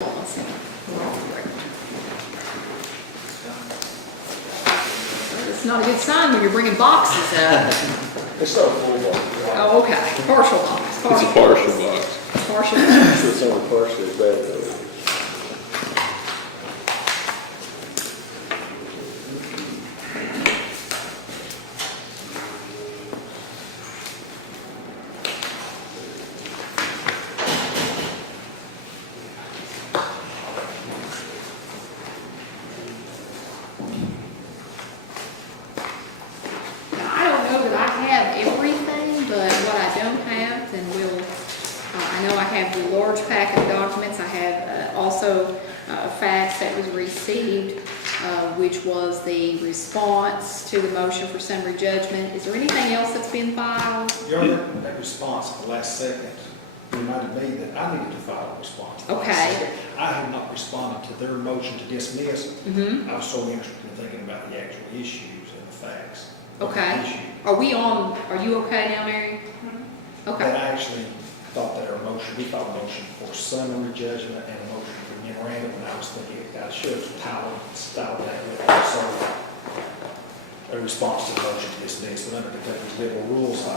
It's not a good sign when you're bringing boxes up. It's not a full box. Oh, okay. Partial box. It's a partial box. Partial box. It's only partially bad though. Now, I don't know that I have everything, but what I don't have, then I know I have the large pack of documents. I have also a fax that was received, which was the response to the motion for summary judgment. Is there anything else that's been filed? Your Honor, that response at the last second reminded me that I needed to file a response. at the last Okay. second. I have not responded to their motion to dismiss. Mm-hmm. I was so interested in thinking about the actual issues and the facts. of the Okay. issue Are you okay now, Mary? Okay. That I actually thought that our motion, we filed a motion for summary judgment and a motion for memorandum, and I was thinking, I should have styled that with also a response to the motion to dismiss. But under Kentucky's liberal rules, I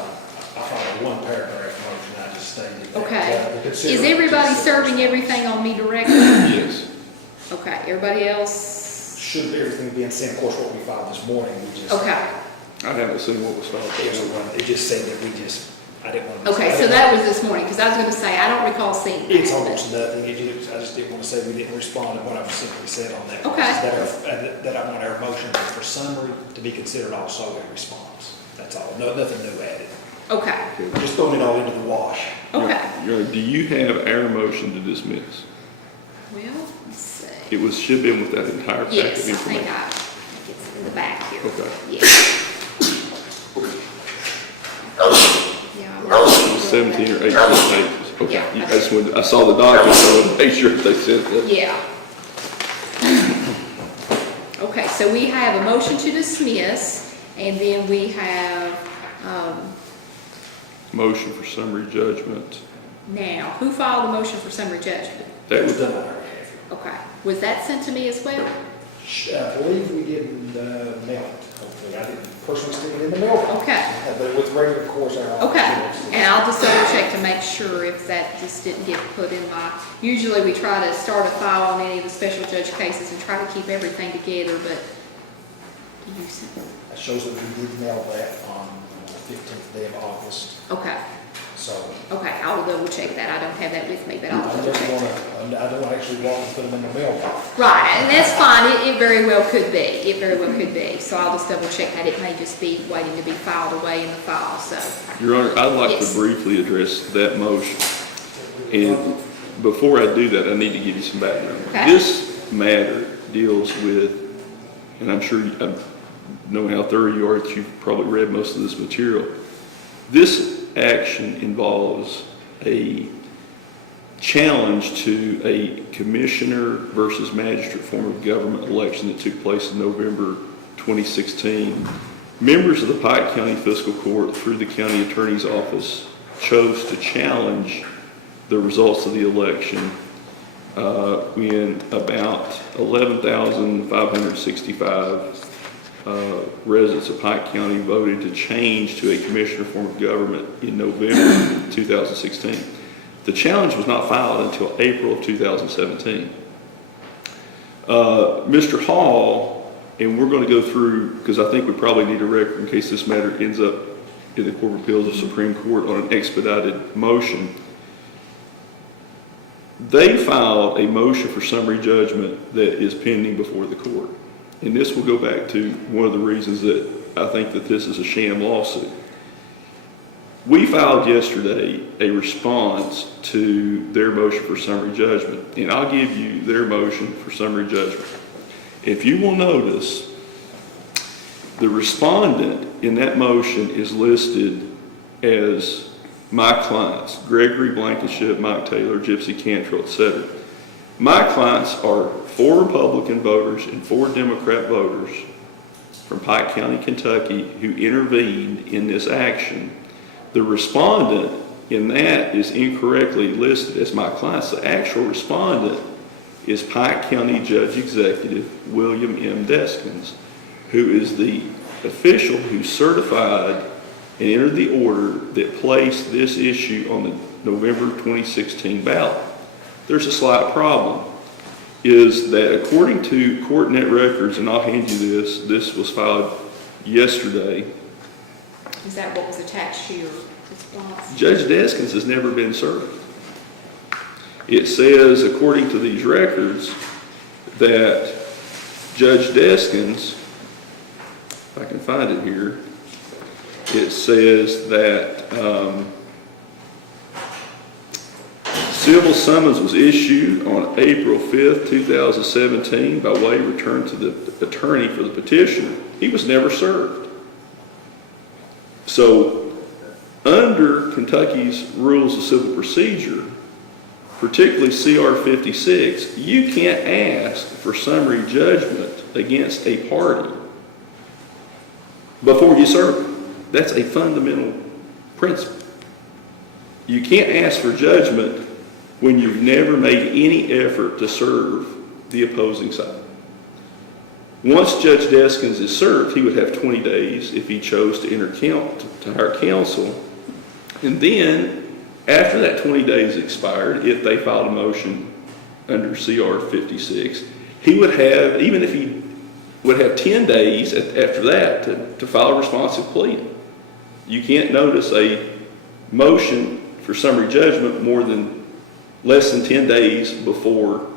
filed a one paragraph motion, I just stated that. Okay. consider- Is everybody serving everything on me directly? Yes. Okay. Everybody else? Should everything be in sync, of course, what we filed this morning, we just. Okay. I haven't seen what was filed. It just said that I didn't want to. Okay, so that was this morning, because I was going to say, I don't recall seeing that. It's almost nothing, I just didn't want to say we didn't respond to what I've simply said on that. Okay. That I want our motion for summary to be considered also a response, that's all, nothing new added. Okay, Just throwing it all into the wash. okay. Your Honor, do you have our motion to dismiss? Well, let's see. It should have been with that entire packet Yes, of I think information. it's in the back here. Okay. Yes. Yeah, I'm- 17 or 18 pages. Okay. Yeah. I saw the document, so I wanted to make sure they sent it. Yeah. Okay, so we have a motion to dismiss, and then we have, Motion for summary judgment. now, who filed the motion for summary judgment? That was Done on our behalf. Okay, was that sent to me as well? I believe we didn't mail it, hopefully, I didn't personally stick it in the mailbox. Okay. But with regular course, our. Okay, and I'll just double check to make sure if that just didn't get put in my, usually we try to start a file on any of the special judge cases and try to keep everything together, but did you see? That shows that we did mail that on the 15th day of August, Okay, so. okay, I'll double check that. I don't have that with me, but I'll I double just check. I don't actually walk and put them in the mailbox. Right, and that's fine. It very well could be. It very well could be. So I'll just double check that. It may just be waiting to be filed away in the file, so. Your Honor, I'd like Yes. to briefly address that motion. And before I do that, I need to give you some background. Okay. This matter deals with, and I'm sure, knowing how thorough you are, that you've probably read most of this material. This action involves a challenge to a commissioner versus magistrate form of government election that took place in November 2016. Members of the Pike County Fiscal Court through the County Attorney's Office chose to challenge the results of the election when about 11,565 residents of Pike County voted to change to a commissioner form of government in November 2016. The challenge was not filed until April of 2017. Mr. Hall, and we're going to go through, because I think we probably need a record in case this matter ends up in the Court of Appeals of Supreme Court on an expedited motion. They filed a motion for summary judgment that is pending before the court. And this will go back to one of the reasons that I think that this is a sham lawsuit. We filed yesterday a response to their motion for summary judgment, and I'll give you their motion for summary judgment. If you will notice, the respondent in that motion is listed as my clients, Gregory Blankenship, Mike Taylor, Gypsy Cantrell, etc. My clients are 4 Republican voters and 4 Democrat voters from Pike County, Kentucky, who intervened in this action. The respondent in that is incorrectly listed as my clients. The actual respondent is Pike County Judge Executive William M. Deskins, who is the official who certified and entered the order that placed this issue on the November 2016 ballot. There's a slight problem, is that according to court net records, and I'll hand you this was filed yesterday, Is that what was attached to your response? Judge Deskins has never been served. It says, according to these records, that Judge Deskins, if I can find it here, it says that civil summons was issued on April 5th, 2017 by way returned to the attorney for the petitioner. He was never served. So, under Kentucky's rules of civil procedure, particularly CR 56, you can't ask for summary judgment against a party before you serve them. That's a fundamental principle. You can't ask for judgment when you've never made any effort to serve the opposing side. Once Judge Deskins is served, he would have 20 days if he chose to hire counsel. And then, after that 20 days expired, if they filed a motion under CR 56, he would have, even if he would have 10 days after that to file a responsive plea. You can't notice a motion for summary judgment more than less than 10 days before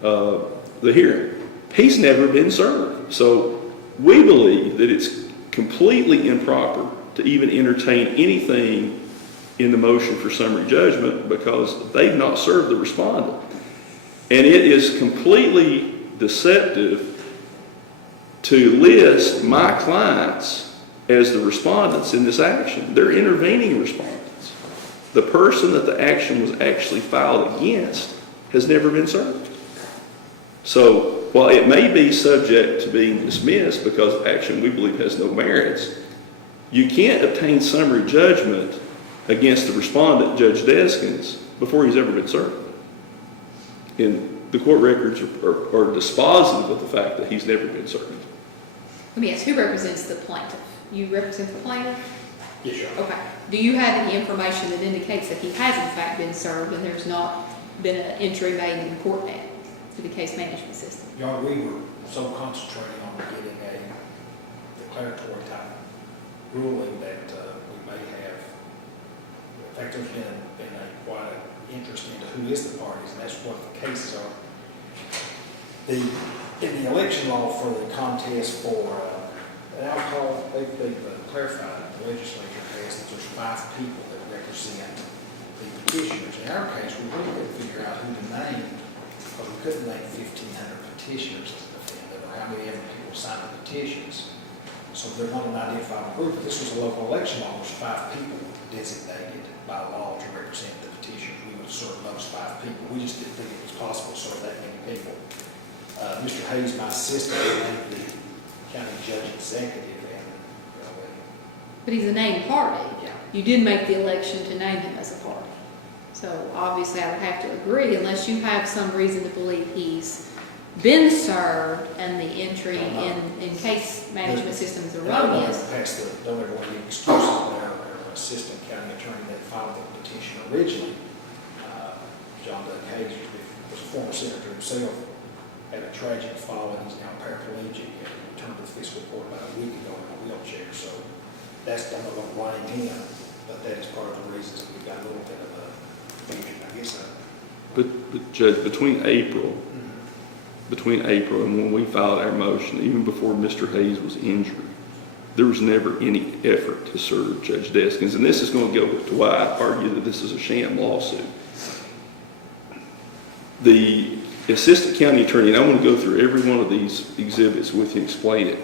the hearing. He's never been served. So we believe that it's completely improper to even entertain anything in the motion for summary judgment because they've not served the respondent. And it is completely deceptive to list my clients as the respondents in this action. They're intervening respondents. The person that the action was actually filed against has never been served. So while it may be subject to being dismissed because action we believe has no merits, you can't obtain summary judgment against the respondent, Judge Deskins, before he's ever been served. And the court records are dispositive of the fact that he's never been served. Let me ask, who represents the plaintiff? You represent the plaintiff? Yes, Your Honor. Okay. Do you have any information that indicates that he has in fact been served and there's not been an entry made in the court net to the case management system? Your Honor, we were so concentrated on getting a declaratory type ruling that we may have, in fact, there's been quite an interest into who is the parties, and that's what the cases are. In the election law for the contest for alcohol, they've clarified, the legislature has, that there's 5 people that represent the petitioners. In our case, we really couldn't figure out who to name, because we couldn't name 1,500 petitioners as a defendant, or how many ever people signed the petitions. So they're not an identifiable group. If this was a local election law, there's 5 people designated by law to represent the petitioners. We would have served those 5 people. We just didn't think it was possible to serve that many people. Mr. Hayes, my assistant, named the county judge executive, and But he's a named party. yeah. You did make the election to name him as a party. So obviously I would have to agree, unless you have some reason to believe he's been served and the entry in case management system is erroneous. Don't ever want to give excuses there. Our assistant county attorney that filed the petition originally, John Doug Hayes, was a former senator himself, had a tragic fall, and he's now paraplegic and returned to the fiscal court about a week ago in a wheelchair. So that's, I'm not going to blame him, but that is part of the reasons that we've got a little bit of a, I guess, But Judge, between April and when we filed our motion, even before Mr. Hayes was injured, there was never any effort to serve Judge Deskins. And this is going to go to why I argue that this is a sham lawsuit. The assistant county attorney, and I want to go through every one of these exhibits with you and explain it.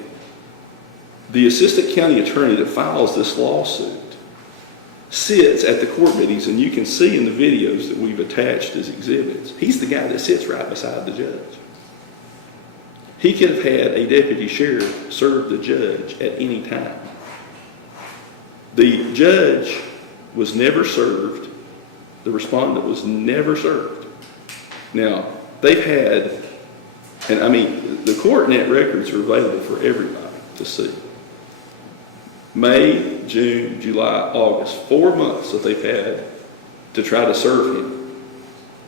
The assistant county attorney that files this lawsuit sits at the court meetings, and you can see in the videos that we've attached as exhibits, he's the guy that sits right beside the judge. He could have had a deputy sheriff serve the judge at any time. The judge was never served. The respondent was never served. Now, they've had, and I mean, the court net records are available for everybody to see. May, June, July, August, 4 months that they've had to try to serve him.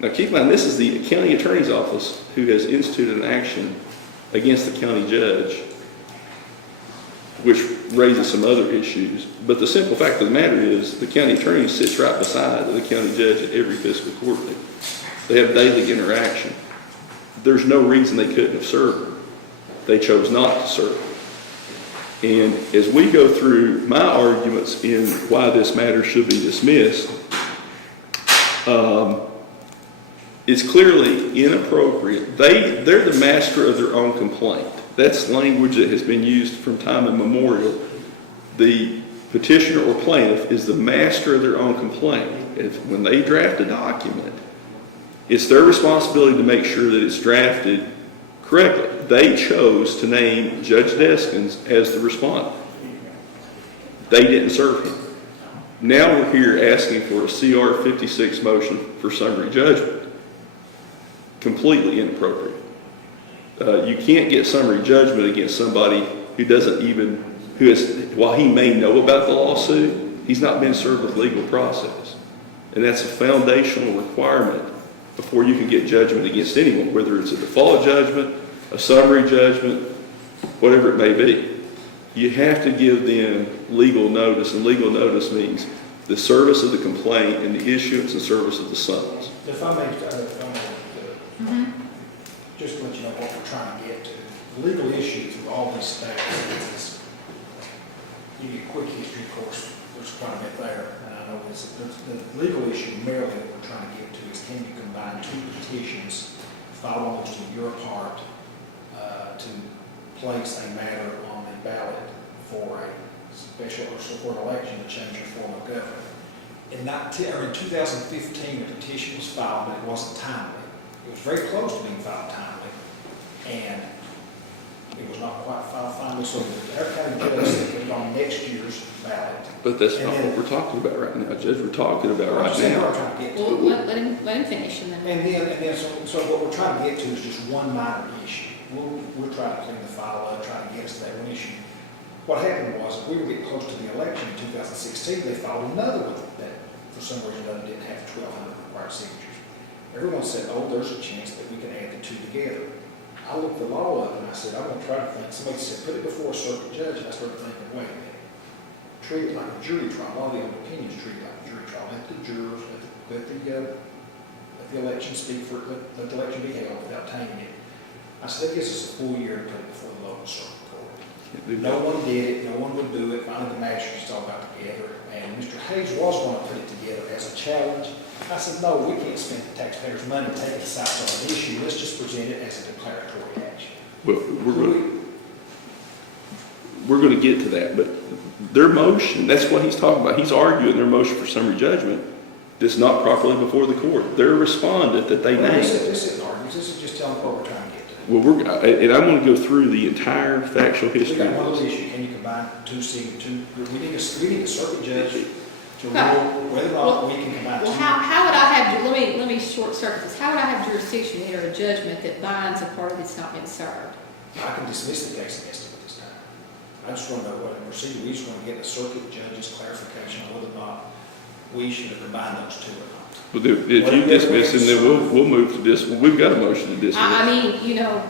Now keep in mind, this is the county attorney's office who has instituted an action against the county judge, which raises some other issues. But the simple fact of the matter is the county attorney sits right beside the county judge at every fiscal court meeting. They have daily interaction. There's no reason they couldn't have served him. They chose not to serve him. And as we go through my arguments in why this matter should be dismissed, it's clearly inappropriate. They're the master of their own complaint. That's language that has been used from time immemorial. The petitioner or plaintiff is the master of their own complaint. When they draft a document, it's their responsibility to make sure that it's drafted correctly. They chose to name Judge Deskins as the respondent. They didn't serve him. Now we're here asking for a CR 56 motion for summary judgment. Completely inappropriate. You can't get summary judgment against somebody who doesn't even, who is, while he may know about the lawsuit, he's not been served with legal process. And that's a foundational requirement before you can get judgment against anyone, whether it's a default judgment, a summary judgment, whatever it may be. You have to give them legal notice, and legal notice means the service of the complaint and the issuance and service of the summons. If I may, just to let you know what we're trying to get to. The legal issue through all these steps is, you get quick history, of course, there's quite a bit there. And I know it's, the legal issue merely that we're trying to get to is, can you combine two petitions filed almost a year apart to place a matter on the ballot for a special or for an election to change your form of government. In 2015, a petition was filed, but it wasn't timely. It was very close to being filed timely, and it was not quite filed finally, so our county judge put it on next year's ballot. But that's not what we're talking about right now, Judge. We're talking about right now. Well, let him finish and then. And then so what we're trying to get to is just one minor issue. We're trying to clean the file up, trying to get us to that one issue. What happened was, we were getting close to the election in 2016, they filed another one that, for some reason or other, didn't have 1,200 required signatures. Everyone said, oh, there's a chance that we can add the two together. I looked the law up and I said, I'm going to try to think. Somebody said, put it before a circuit judge, and I started thinking, wait a minute. Treat it like a jury trial. A lot of the old opinions treat it like a jury trial. Let the jurors, let the election speak for it, let the election be held without tainting it. I said, that gives us a full year to put it before the local circuit court. No one did it, no one would do it. Finally, the magistrates all got together, and Mr. Hayes was going to put it together as a challenge. I said, no, we can't spend the taxpayers' money taking us out on an issue. Let's just present it as a declaratory action. Well, we're going to get to that, but their motion, that's what he's talking about. He's arguing their motion for summary judgment that's not properly before the court. They're a respondent that they named. This isn't arguments. This is just telling what we're trying to get to. Well, and I'm going to go through the entire factual history. We got one little issue. Can you combine two? We need a circuit judge to rule whether or not we can combine two. Well, how would I have, let me short circuit this. How would I have jurisdiction to enter a judgment that binds a party that's not been served? I can dismiss the case against him at this time. I just want to know what the procedure. We just want to get the circuit judge's clarification on whether or not we should have combined those two or not. Well, if you dismiss him, then we'll move to this. We've got a motion to dismiss. I mean, you know,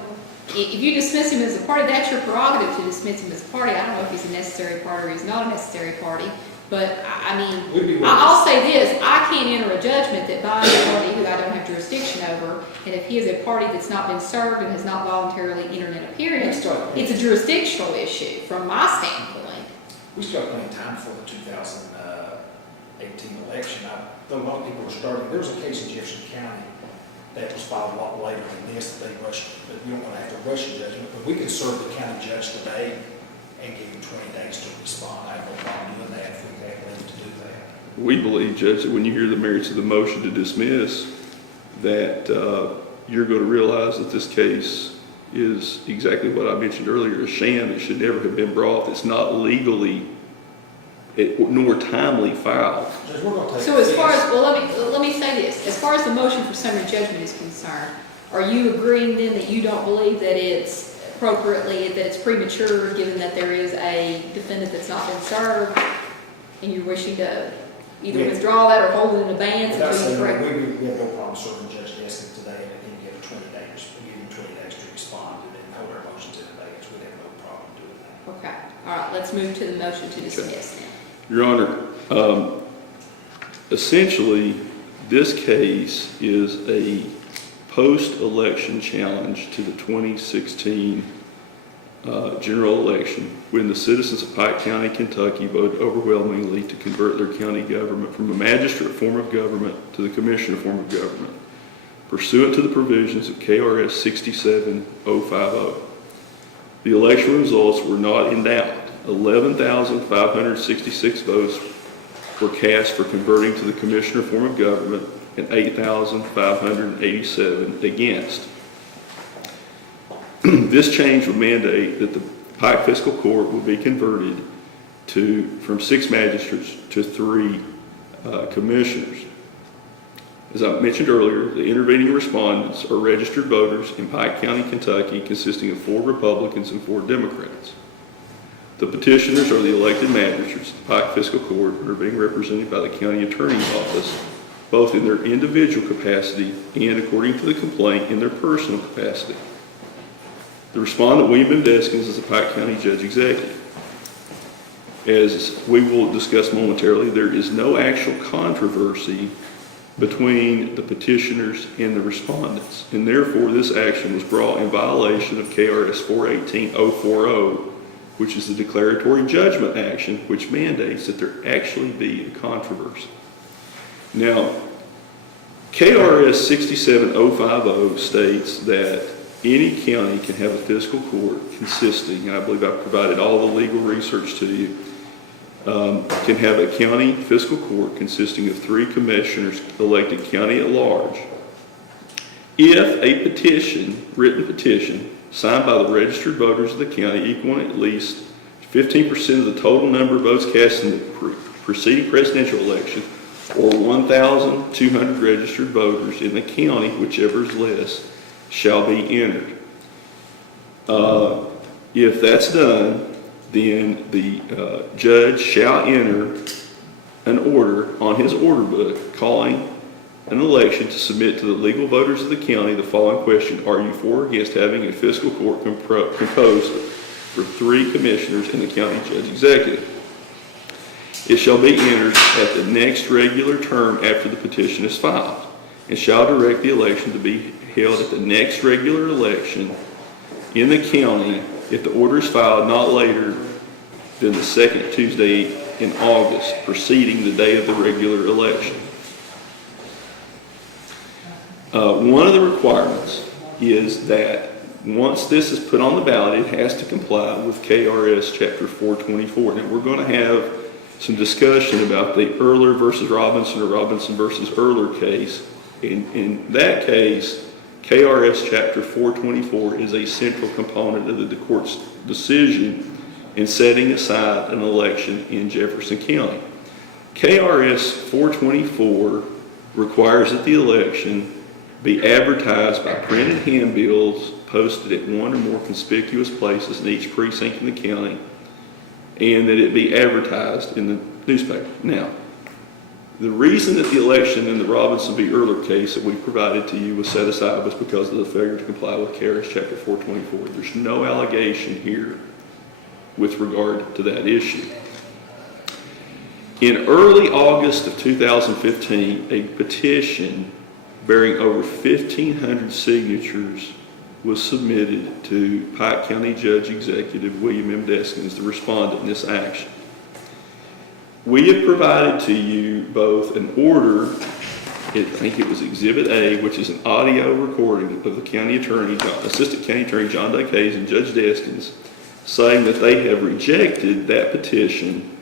if you dismiss him as a party, that's your prerogative to dismiss him as a party. I don't know if he's a necessary party or he's not a necessary party. But, I mean, I'll say this, I can't enter a judgment that binds a party who I don't have jurisdiction over, and if he is a party that's not been served and has not voluntarily entered an appearance, it's a jurisdictional issue from my standpoint. We still have plenty of time for the 2018 election. Though a lot of people were starting, there was a case in Jefferson County that was filed a lot later than this, that they rushed, but we don't want to have to rush a judgment, but we can serve the county judge today and give him 20 days to respond. I have no problem doing that if we have leave to do that. We believe, Judge, that when you hear the merits of the motion to dismiss, that you're going to realize that this case is exactly what I mentioned earlier, a sham. It should never have been brought. It's not legally nor timely filed. So as far as, well, let me say this. As far as the motion for summary judgment is concerned, Are you agreeing then that you don't believe that it's appropriately, that it's premature, given that there is a defendant that's not been served, and you're wishing to either Yeah. withdraw that or hold it in abeyance That's, until you correct? we have no problem serving Judge Destin today, and then give him 20 days, give him 20 days to respond, and then hold our motions in abeyance. We have no problem doing that. Okay, all right, let's move to the motion to dismiss now. Your Honor, essentially, this case is a post-election challenge to the 2016 general election, when the citizens of Pike County, Kentucky voted overwhelmingly to convert their county government from a magistrate form of government to the commissioner form of government, pursuant to the provisions of KRS 67050. The election results were not in doubt. 11,566 votes were cast for converting to the commissioner form of government and 8,587 against. This change would mandate that the Pike Fiscal Court will be converted from 6 magistrates to 3 commissioners. As I mentioned earlier, the intervening respondents are registered voters in Pike County, Kentucky, consisting of 4 Republicans and 4 Democrats. The petitioners are the elected magistrates of the Pike Fiscal Court and are being represented by the County Attorney's Office, both in their individual capacity and, according to the complaint, in their personal capacity. The respondent, William M. Deskins, is the Pike County Judge Executive. As we will discuss momentarily, there is no actual controversy between the petitioners and the respondents, and therefore this action was brought in violation of KRS 418.040, which is the declaratory judgment action, which mandates that there actually be a controversy. Now, KRS 67050 states that any county can have a fiscal court consisting, and I believe I've provided all the legal research to you, can have a county fiscal court consisting of 3 commissioners elected county at large if a petition, written petition, signed by the registered voters of the county equaling at least 15% of the total number of votes cast in the preceding presidential election, or 1,200 registered voters in the county, whichever is less, shall be entered. If that's done, then the judge shall enter an order on his order book calling an election to submit to the legal voters of the county the following question: are you for or against having a fiscal court composed for 3 commissioners and the county judge executive? It shall be entered at the next regular term after the petition is filed, and shall direct the election to be held at the next regular election in the county if the order is filed not later than the 2nd Tuesday in August preceding the day of the regular election. One of the requirements is that once this is put on the ballot, it has to comply with KRS Chapter 424. Now, we're going to have some discussion about the Erler versus Robinson or Robinson versus Erler case. In that case, KRS Chapter 424 is a central component of the court's decision in setting aside an election in Jefferson County. KRS 424 requires that the election be advertised by printed handbills posted at 1 or more conspicuous places in each precinct in the county, and that it be advertised in the newspaper. Now, the reason that the election in the Robinson v. Erler case that we provided to you was set aside was because of the failure to comply with KRS Chapter 424. There's no allegation here with regard to that issue. In early August of 2015, a petition bearing over 1,500 signatures was submitted to Pike County Judge Executive William M. Deskins, the respondent in this action. We have provided to you both an order, I think it was Exhibit A, which is an audio recording of the County Attorney, Assistant County Attorney John Day and Judge Deskins, saying that they have rejected that petition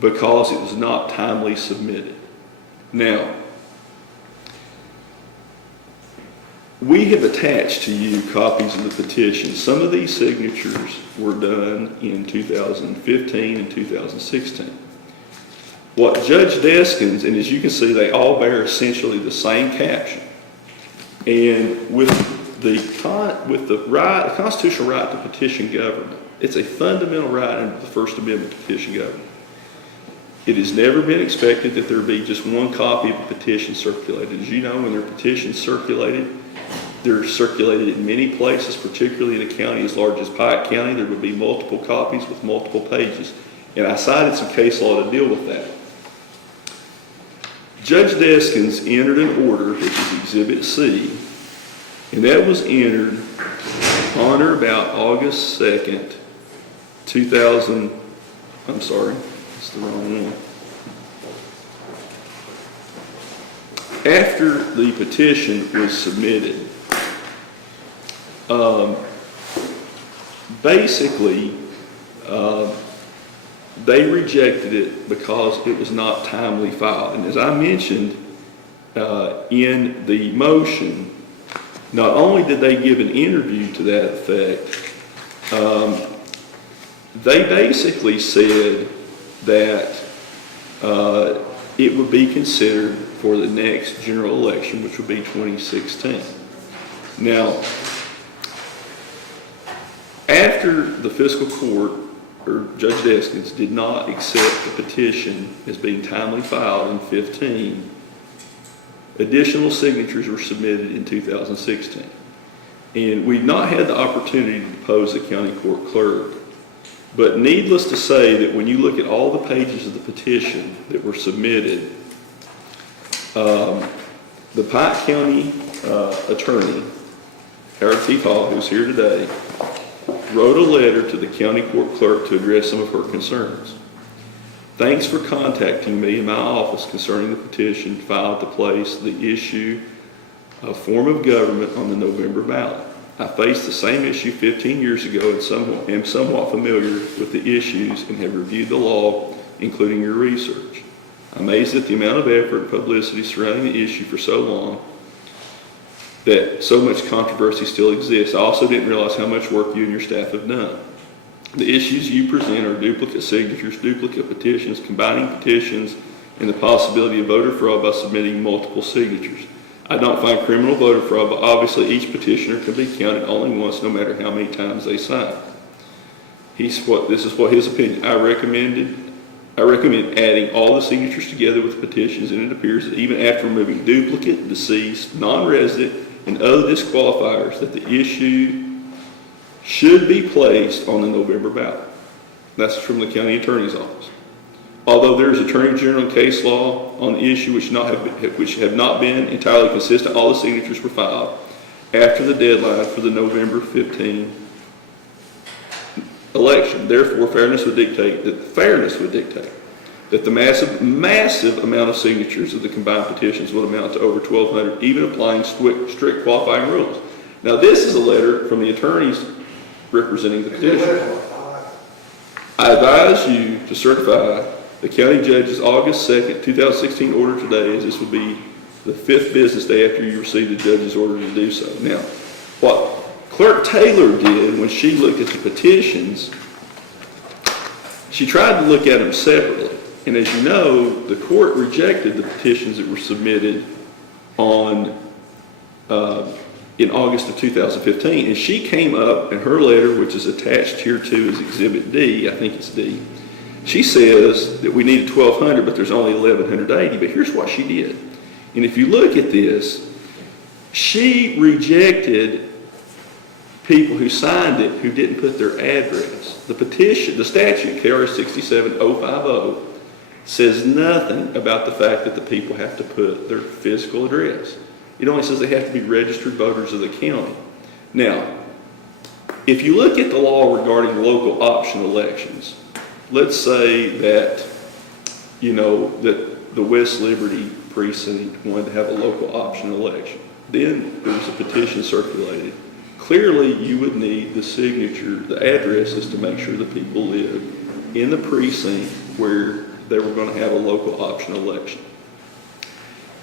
because it was not timely submitted. Now, we have attached to you copies of the petition. Some of these signatures were done in 2015 and 2016. What Judge Deskins, and as you can see, they all bear essentially the same caption. And with the constitutional right to petition government, it's a fundamental right under the First Amendment to petition government. It has never been expected that there be just one copy of a petition circulated. As you know, when there are petitions circulated, they're circulated in many places, particularly in a county as large as Pike County. There would be multiple copies with multiple pages. And I cited some case law to deal with that. Judge Deskins entered an order, which is Exhibit C, and that was entered on or about August 2nd, 2000, I'm sorry, it's the wrong one. After the petition was submitted, basically, they rejected it because it was not timely filed. And as I mentioned in the motion, not only did they give an interview to that effect, they basically said that it would be considered for the next general election, which would be 2016. Now, after the fiscal court, or Judge Deskins, did not accept the petition as being timely filed in 2015, additional signatures were submitted in 2016. And we've not had the opportunity to depose the county court clerk. But needless to say that when you look at all the pages of the petition that were submitted, the Pike County Attorney, Howard T. Hall, who's here today, wrote a letter to the county court clerk to address some of her concerns. Thanks for contacting me in my office concerning the petition filed to place the issue of form of government on the November ballot. I faced the same issue 15 years ago and am somewhat familiar with the issues and have reviewed the law, including your research. I'm amazed at the amount of effort and publicity surrounding the issue for so long that so much controversy still exists. I also didn't realize how much work you and your staff have done. The issues you present are duplicate signatures, duplicate petitions, combining petitions, and the possibility of voter fraud by submitting multiple signatures. I don't find criminal voter fraud, but obviously each petitioner can be counted only once, no matter how many times they sign. This is what his opinion. I recommend adding all the signatures together with petitions, and it appears that even after removing duplicate, deceased, non-resident, and other disqualifiers, that the issue should be placed on the November ballot. That's from the county attorney's office. Although there is attorney general case law on the issue which have not been entirely consistent, all the signatures were filed after the deadline for the November 15 election. Therefore, fairness would dictate that the massive amount of signatures of the combined petitions would amount to over 1,200, even applying strict qualifying rules. Now, this is a letter from the attorneys representing the petition. I advise you to certify the county judge's August 2nd, 2016 order today, as this would be the 5th business day after you receive the judge's order to do so. Now, what Clerk Taylor did when she looked at the petitions, she tried to look at them separately. And as you know, the court rejected the petitions that were submitted in August of 2015. And she came up in her letter, which is attached here to as Exhibit D, I think it's D, she says that we needed 1,200, but there's only 1,180. But here's what she did. And if you look at this, she rejected people who signed it who didn't put their address. The petition, the statute, KRS 67050, says nothing about the fact that the people have to put their physical address. It only says they have to be registered voters of the county. Now, if you look at the law regarding local option elections, let's say that, that the West Liberty precinct wanted to have a local option election. Then there was a petition circulated. Clearly, you would need the signature, the addresses to make sure that people live in the precinct where they were going to have a local option election.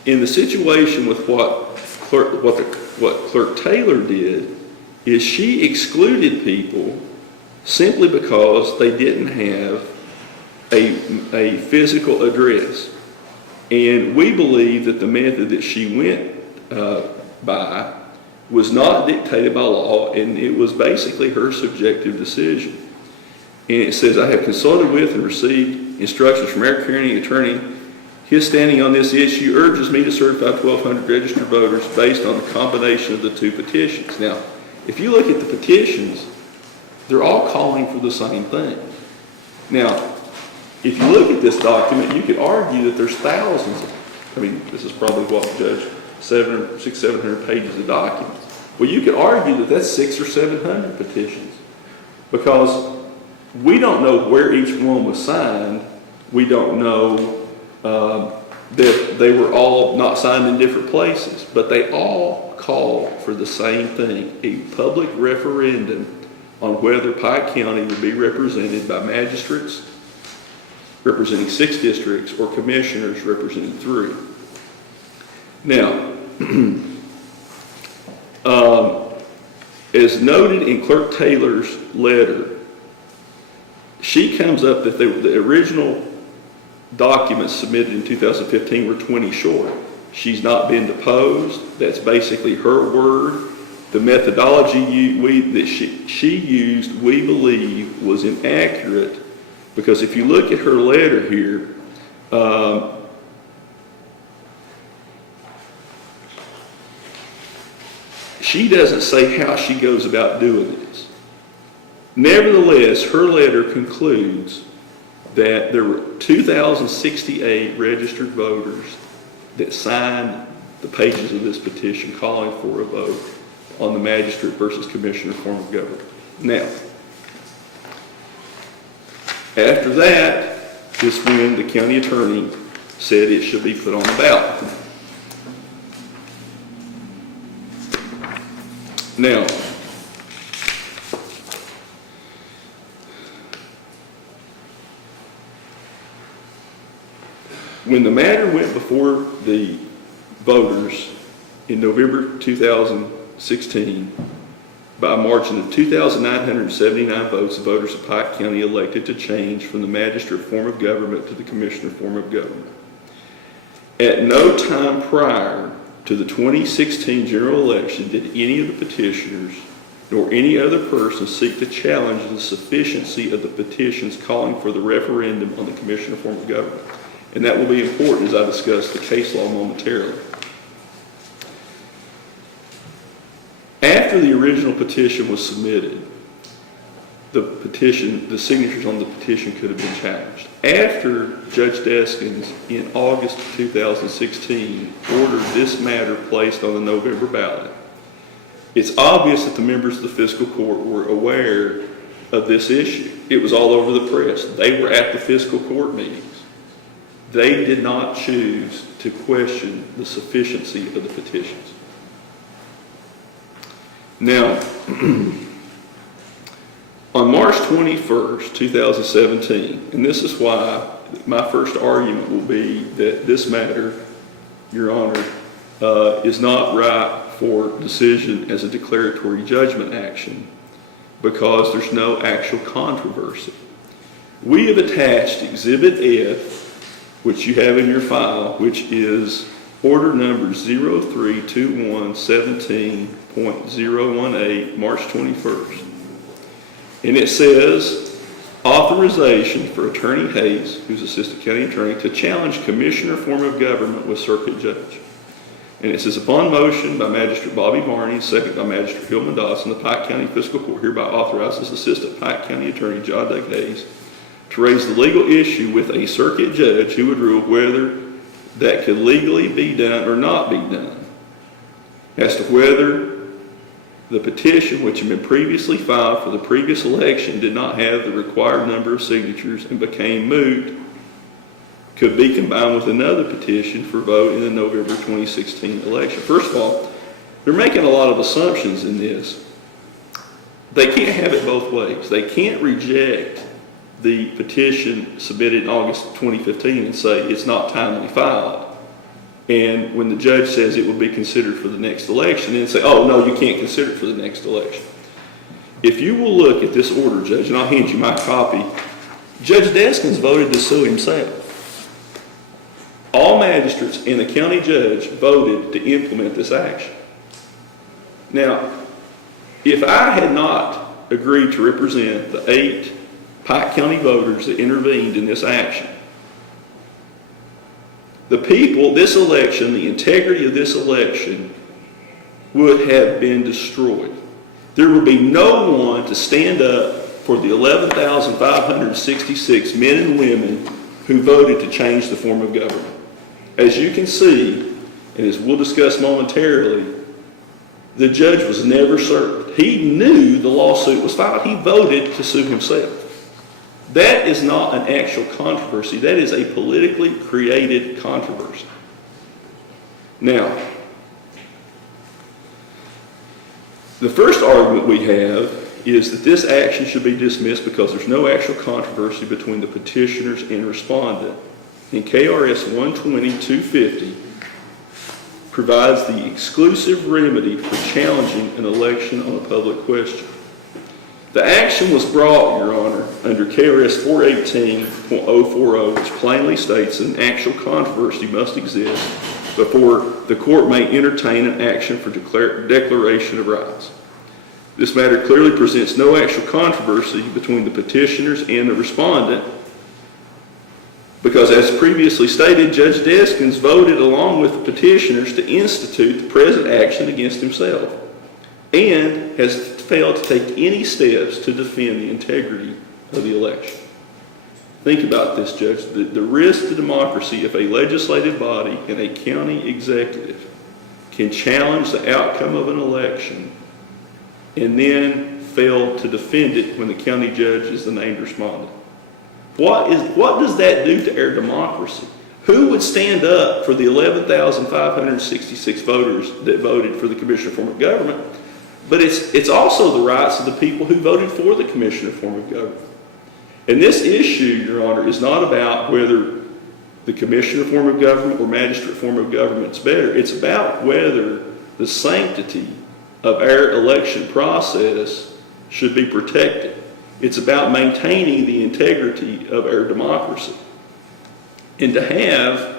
In the situation with what Clerk Taylor did is she excluded people simply because they didn't have a physical address. And we believe that the method that she went by was not dictated by law, and it was basically her subjective decision. And it says, I have consulted with and received instructions from our county attorney. His standing on this issue urges me to certify 1,200 registered voters based on the combination of the two petitions. Now, if you look at the petitions, they're all calling for the same thing. Now, if you look at this document, you could argue that there's thousands this is probably what, Judge, 700 pages of documents. Well, you could argue that that's 600 or 700 petitions, because we don't know where each one was signed. We don't know that they were all not signed in different places, but they all call for the same thing, a public referendum on whether Pike County would be represented by magistrates representing 6 districts or commissioners representing 3. Now, as noted in Clerk Taylor's letter, she comes up that the original documents submitted in 2015 were 20 short. She's not been deposed. That's basically her word. The methodology that she used, we believe, was inaccurate, because if you look at her letter here, she doesn't say how she goes about doing this. Nevertheless, her letter concludes that there were 2,068 registered voters that signed the pages of this petition calling for a vote on the magistrate versus commissioner form of government. Now, after that is when the county attorney said it should be put on the ballot. Now, when the matter went before the voters in November 2016, by a margin of 2,979 votes, the voters of Pike County elected to change from the magistrate form of government to the commissioner form of government. At no time prior to the 2016 general election did any of the petitioners nor any other person seek to challenge the sufficiency of the petitions calling for the referendum on the commissioner form of government. And that will be important as I discuss the case law momentarily. After the original petition was submitted, the signatures on the petition could have been challenged. After Judge Deskins, in August of 2016, ordered this matter placed on the November ballot, it's obvious that the members of the fiscal court were aware of this issue. It was all over the press. They were at the fiscal court meetings. They did not choose to question the sufficiency of the petitions. Now, on March 21st, 2017, and this is why my first argument will be that this matter, Your Honor, is not ripe for decision as a declaratory judgment action, because there's no actual controversy. We have attached Exhibit F, which you have in your file, which is order number 032117.018, March 21st. And it says, authorization for Attorney Hayes, who's Assistant County Attorney, to challenge Commissioner form of government with Circuit Judge. And it says, upon motion by Magistrate Bobby Barney, second by Magistrate Hillman Dawson, the Pike County Fiscal Court hereby authorizes Assistant Pike County Attorney John Doug Hayes to raise the legal issue with a circuit judge who would rule whether that could legally be done or not be done, as to whether the petition, which had been previously filed for the previous election, did not have the required number of signatures and became moot, could be combined with another petition for vote in the November 2016 election. First of all, they're making a lot of assumptions in this. They can't have it both ways. They can't reject the petition submitted in August 2015 and say it's not timely filed. And when the judge says it will be considered for the next election, then say, oh, no, you can't consider it for the next election. If you will look at this order, Judge, and I'll hand you my copy, Judge Deskins voted to sue himself. All magistrates and the county judge voted to implement this action. Now, if I had not agreed to represent the 8 Pike County voters that intervened in this action, the people, this election, the integrity of this election would have been destroyed. There would be no one to stand up for the 11,566 men and women who voted to change the form of government. As you can see, and as we'll discuss momentarily, the judge was never served. He knew the lawsuit was filed. He voted to sue himself. That is not an actual controversy. That is a politically created controversy. Now, the first argument we have is that this action should be dismissed because there's no actual controversy between the petitioners and respondent. And KRS 120-250 provides the exclusive remedy for challenging an election on a public question. The action was brought, Your Honor, under KRS 418.040, which plainly states that an actual controversy must exist before the court may entertain an action for declaration of rights. This matter clearly presents no actual controversy between the petitioners and the respondent because, as previously stated, Judge Deskins voted along with the petitioners to institute the present action against himself and has failed to take any steps to defend the integrity of the election. Think about this, Judge. The risk to democracy if a legislative body and a county executive can challenge the outcome of an election and then fail to defend it when the county judge is the named respondent. What does that do to our democracy? Who would stand up for the 11,566 voters that voted for the Commission of Form of Government? But it's also the rights of the people who voted for the Commission of Form of Government. And this issue, Your Honor, is not about whether the Commission of Form of Government or Magistrate Form of Government is better. It's about whether the sanctity of our election process should be protected. It's about maintaining the integrity of our democracy. And to have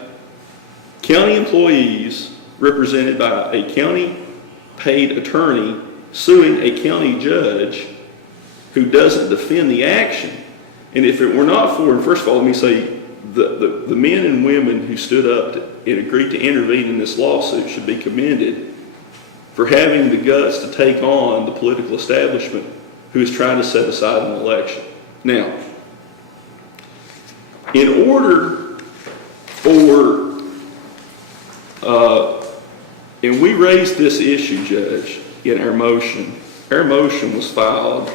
county employees represented by a county-paid attorney suing a county judge who doesn't defend the action, and if it were not for, and first of all, let me say, the men and women who stood up and agreed to intervene in this lawsuit should be commended for having the guts to take on the political establishment who is trying to set aside an election. Now, in order for, and we raised this issue, Judge, in our motion. Our motion was filed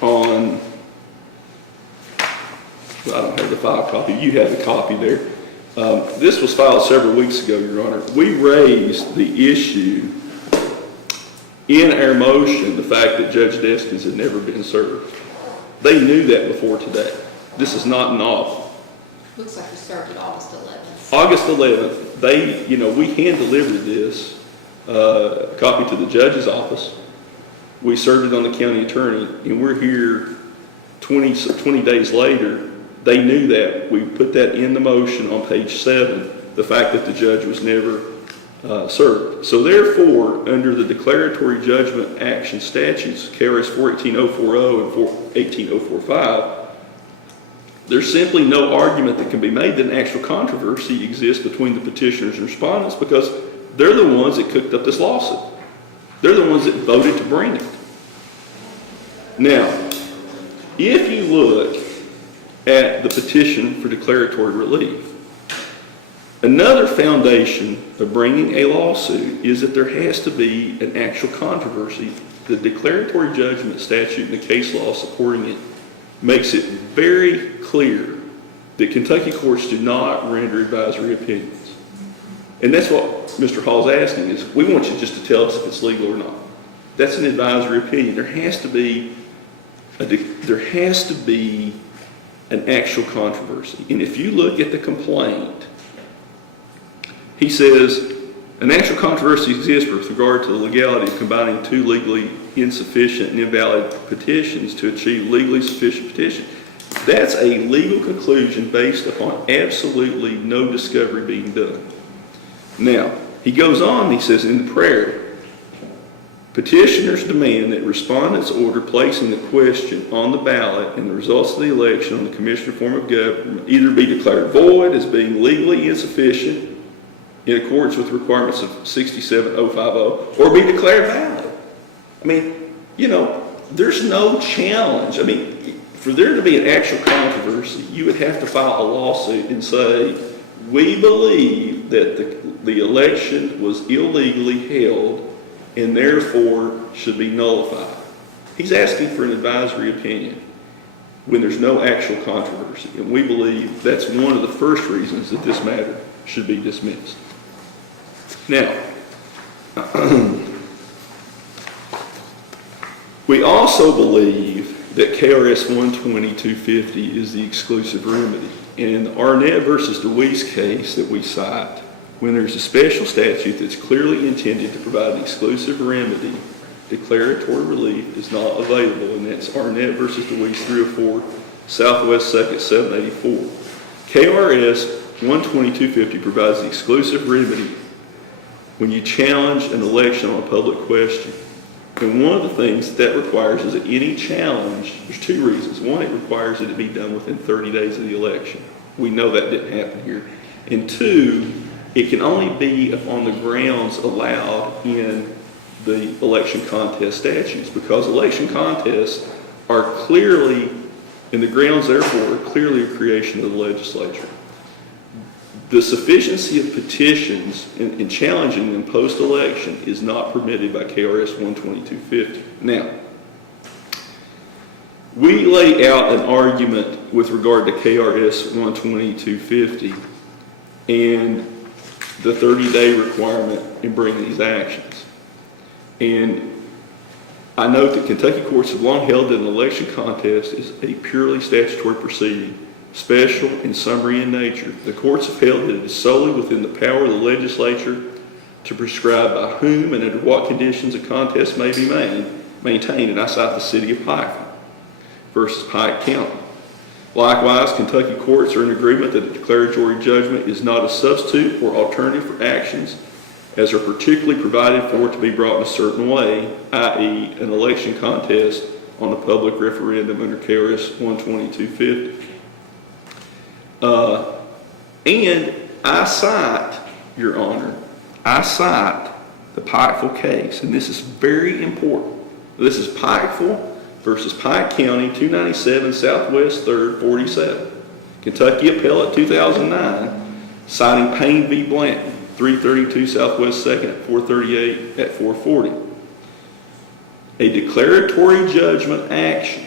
on, well, I don't have the file copy. You have the copy there. This was filed several weeks ago, Your Honor. We raised the issue in our motion, the fact that Judge Deskins had never been served. They knew that before today. This is not novel. Looks like you served it August 11th. August 11th, we hand-delivered this copy to the judge's office. We served it on the county attorney, and we're here 20 days later. They knew that. We put that in the motion on page 7, the fact that the judge was never served. So therefore, under the declaratory judgment action statutes, KRS 418.040 and 418.045, there's simply no argument that can be made that an actual controversy exists between the petitioners and respondents because they're the ones that cooked up this lawsuit. They're the ones that voted to bring it. Now, if you look at the petition for declaratory relief, another foundation of bringing a lawsuit is that there has to be an actual controversy. The declaratory judgment statute and the case law supporting it makes it very clear that Kentucky courts do not render advisory opinions. And that's what Mr. Hall's asking is, we want you just to tell us if it's legal or not. That's an advisory opinion. There has to be an actual controversy. And if you look at the complaint, he says, an actual controversy exists with regard to the legality of combining two legally insufficient and invalid petitions to achieve legally sufficient petition. That's a legal conclusion based upon absolutely no discovery being done. Now, he goes on, he says in the prayer, Petitioners demand that respondents order placing the question on the ballot and the results of the election on the Commissioner form of government either be declared void as being legally insufficient in accordance with the requirements of 67050 or be declared valid. I mean, there's no challenge. I mean, for there to be an actual controversy, you would have to file a lawsuit and say, we believe that the election was illegally held and therefore should be nullified. He's asking for an advisory opinion when there's no actual controversy. And we believe that's one of the first reasons that this matter should be dismissed. Now, we also believe that KRS 120-250 is the exclusive remedy. And in the Arnett versus DeWeese case that we cite, when there's a special statute that's clearly intended to provide an exclusive remedy, declaratory relief is not available, and that's Arnett versus DeWeese 304, Southwest 2nd, 784. KRS 120-250 provides the exclusive remedy when you challenge an election on a public question. And one of the things that requires is that any challenge, there's two reasons. One, it requires that it be done within 30 days of the election. We know that didn't happen here. And two, it can only be on the grounds allowed in the election contest statutes, because election contests are clearly, and the grounds therefore are clearly a creation of the legislature. The sufficiency of petitions in challenging them post-election is not permitted by KRS 120-250. Now, we lay out an argument with regard to KRS 120-250 and the 30-day requirement in bringing these actions. And I note that Kentucky courts have long held that an election contest is a purely statutory proceeding, special and summary in nature. The courts have held that it is solely within the power of the legislature to prescribe by whom and under what conditions a contest may be maintained, and I cite the city of Pike versus Pike County. Likewise, Kentucky courts are in agreement that a declaratory judgment is not a substitute or alternative for actions as are particularly provided for to be brought in a certain way, i.e. an election contest on a public referendum under KRS 120-250. And I cite, Your Honor, the Pikeville case, and this is very important. This is Pikeville versus Pike County, 297 Southwest 3rd, 47. Kentucky Appellate 2009, citing Payne v. Blanton, 332 Southwest 2nd at 438 at 440. A declaratory judgment action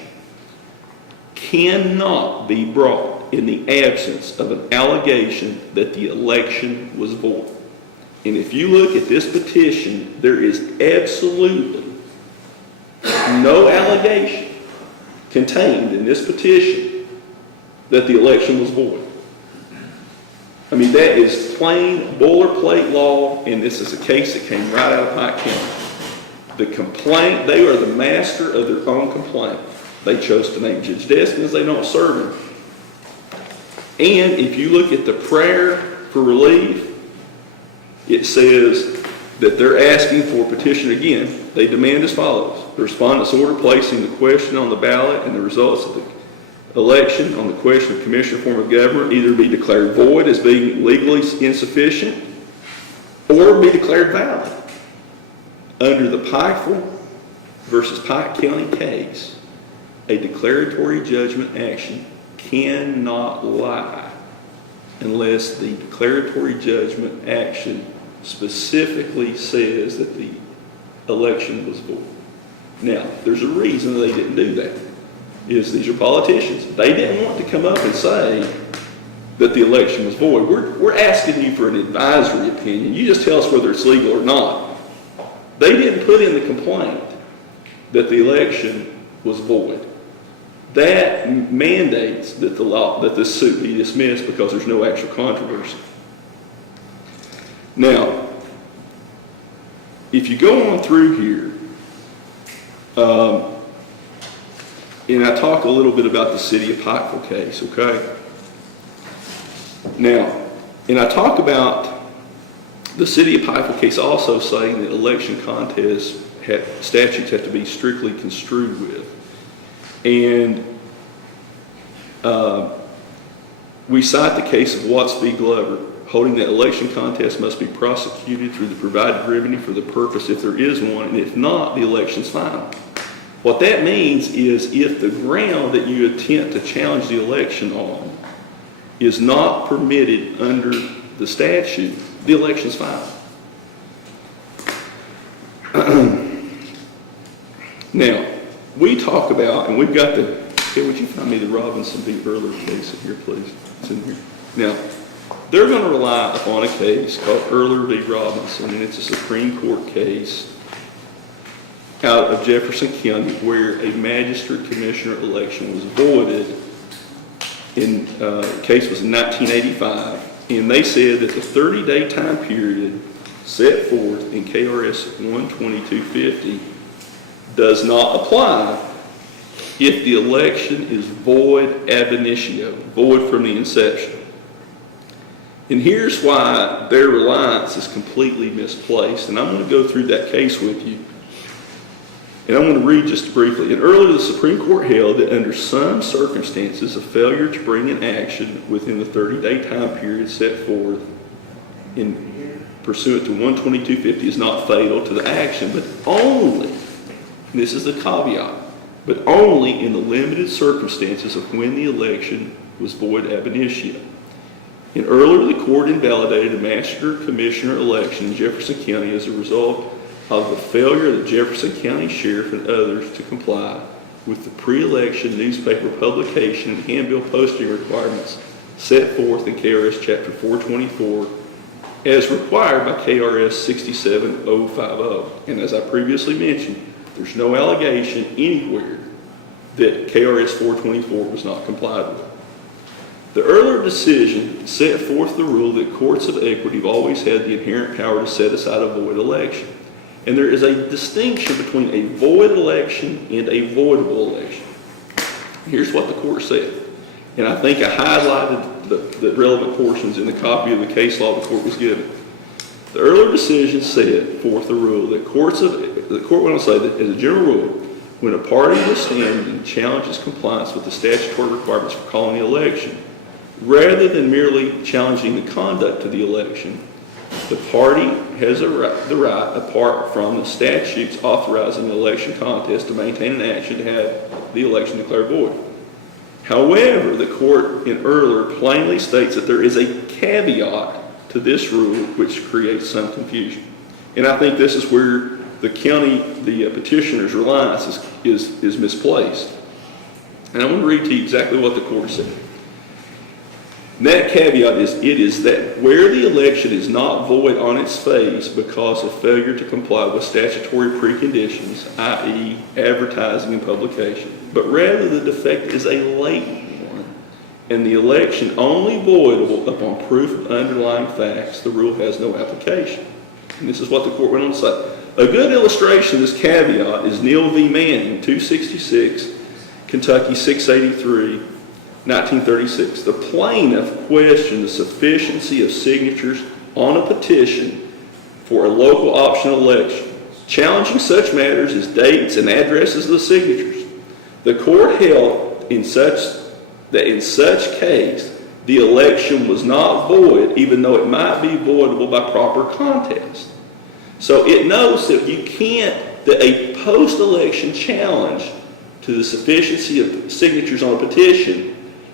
cannot be brought in the absence of an allegation that the election was void. And if you look at this petition, there is absolutely no allegation contained in this petition that the election was void. I mean, that is plain boilerplate law, and this is a case that came right out of Pike County. The complaint, they are the master of their own complaint. They chose to name Judge Deskins, they don't serve him. And if you look at the prayer for relief, it says that they're asking for petition again. They demand as follows: the respondent's order placing the question on the ballot and the results of the election on the question of commissioner form of government either be declared void as being legally insufficient or be declared valid. Under the Pikeville versus Pike County case, a declaratory judgment action cannot lie unless the declaratory judgment action specifically says that the election was void. Now, there's a reason they didn't do that. These are politicians. They didn't want to come up and say that the election was void. We're asking you for an advisory opinion. You just tell us whether it's legal or not. They didn't put in the complaint that the election was void. That mandates that this suit be dismissed because there's no actual controversy. Now, if you go on through here, and I talk a little bit about the city of Pikeville case, okay? Now, and I talk about the city of Pikeville case also saying that election contests statutes have to be strictly construed with. And we cite the case of Watts v. Glover, holding that election contests must be prosecuted through the provided remedy for the purpose if there is one, and if not, the election's final. What that means is if the ground that you attempt to challenge the election on is not permitted under the statute, the election's final. Now, we talk about, and we've got the, okay, would you find me the Robinson v. Earler case in here, please? It's in here. Now, they're going to rely upon a case called Earler v. Robinson, and it's a Supreme Court case out of Jefferson County where a magistrate commissioner election was voided. The case was in 1985, and they said that the 30-day time period set forth in KRS 12250 does not apply if the election is void ab initio, void from the inception. And here's why their reliance is completely misplaced, and I'm going to go through that case with you. And I'm going to read just briefly. And earlier, the Supreme Court held that under some circumstances, a failure to bring an action within the 30-day time period set forth in pursuant to 12250 is not fatal to the action, but only, and this is the caveat, but only in the limited circumstances of when the election was void ab initio. In earlier, the court invalidated a master commissioner election in Jefferson County as a result of the failure of the Jefferson County Sheriff and others to comply with the pre-election newspaper publication and handbill posting requirements set forth in KRS Chapter 424 as required by KRS 67050. And as I previously mentioned, there's no allegation anywhere that KRS 424 was not complied with. The earlier decision set forth the rule that courts of equity have always had the inherent power to set aside a void election. And there is a distinction between a void election and a voidable election. Here's what the court said. And I think I highlighted the relevant portions in the copy of the case law the court was given. The earlier decision set forth the rule that the court went on to say that as a general rule, when a party withstanding challenges compliance with the statutory requirements for calling the election, rather than merely challenging the conduct of the election, the party has the right, apart from the statutes authorizing the election contest, to maintain an action to have the election declared void. However, the court in Earler plainly states that there is a caveat to this rule which creates some confusion. And I think this is where the petitioner's reliance is misplaced. And I want to read to you exactly what the court said. And that caveat is, it is that where the election is not void on its face because of failure to comply with statutory preconditions, i.e. advertising and publication, but rather the defect is a latent one, and the election only voidable upon proof of underlying facts, the rule has no application. And this is what the court went on to say. A good illustration of this caveat is Neal v. Manning, 266, Kentucky 683, 1936. The plaintiff questioned the sufficiency of signatures on a petition for a local optional election, challenging such matters as dates and addresses of the signatures. The court held in such case, the election was not void, even though it might be voidable by proper contest. So it knows that that a post-election challenge to the sufficiency of signatures on a petition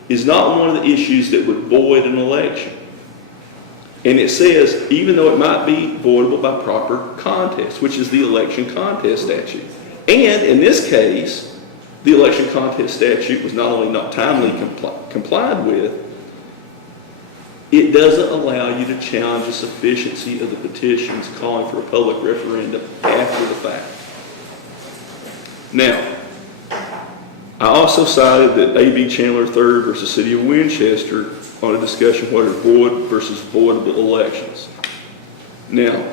is not one of the issues that would void an election. And it says, even though it might be voidable by proper contest, which is the election contest statute. And in this case, the election contest statute was not only not timely complied with, it doesn't allow you to challenge the sufficiency of the petitions calling for a public referendum after the fact. Now, I also cited that A.B. Chandler III versus City of Winchester on a discussion of what are void versus voidable elections. Now,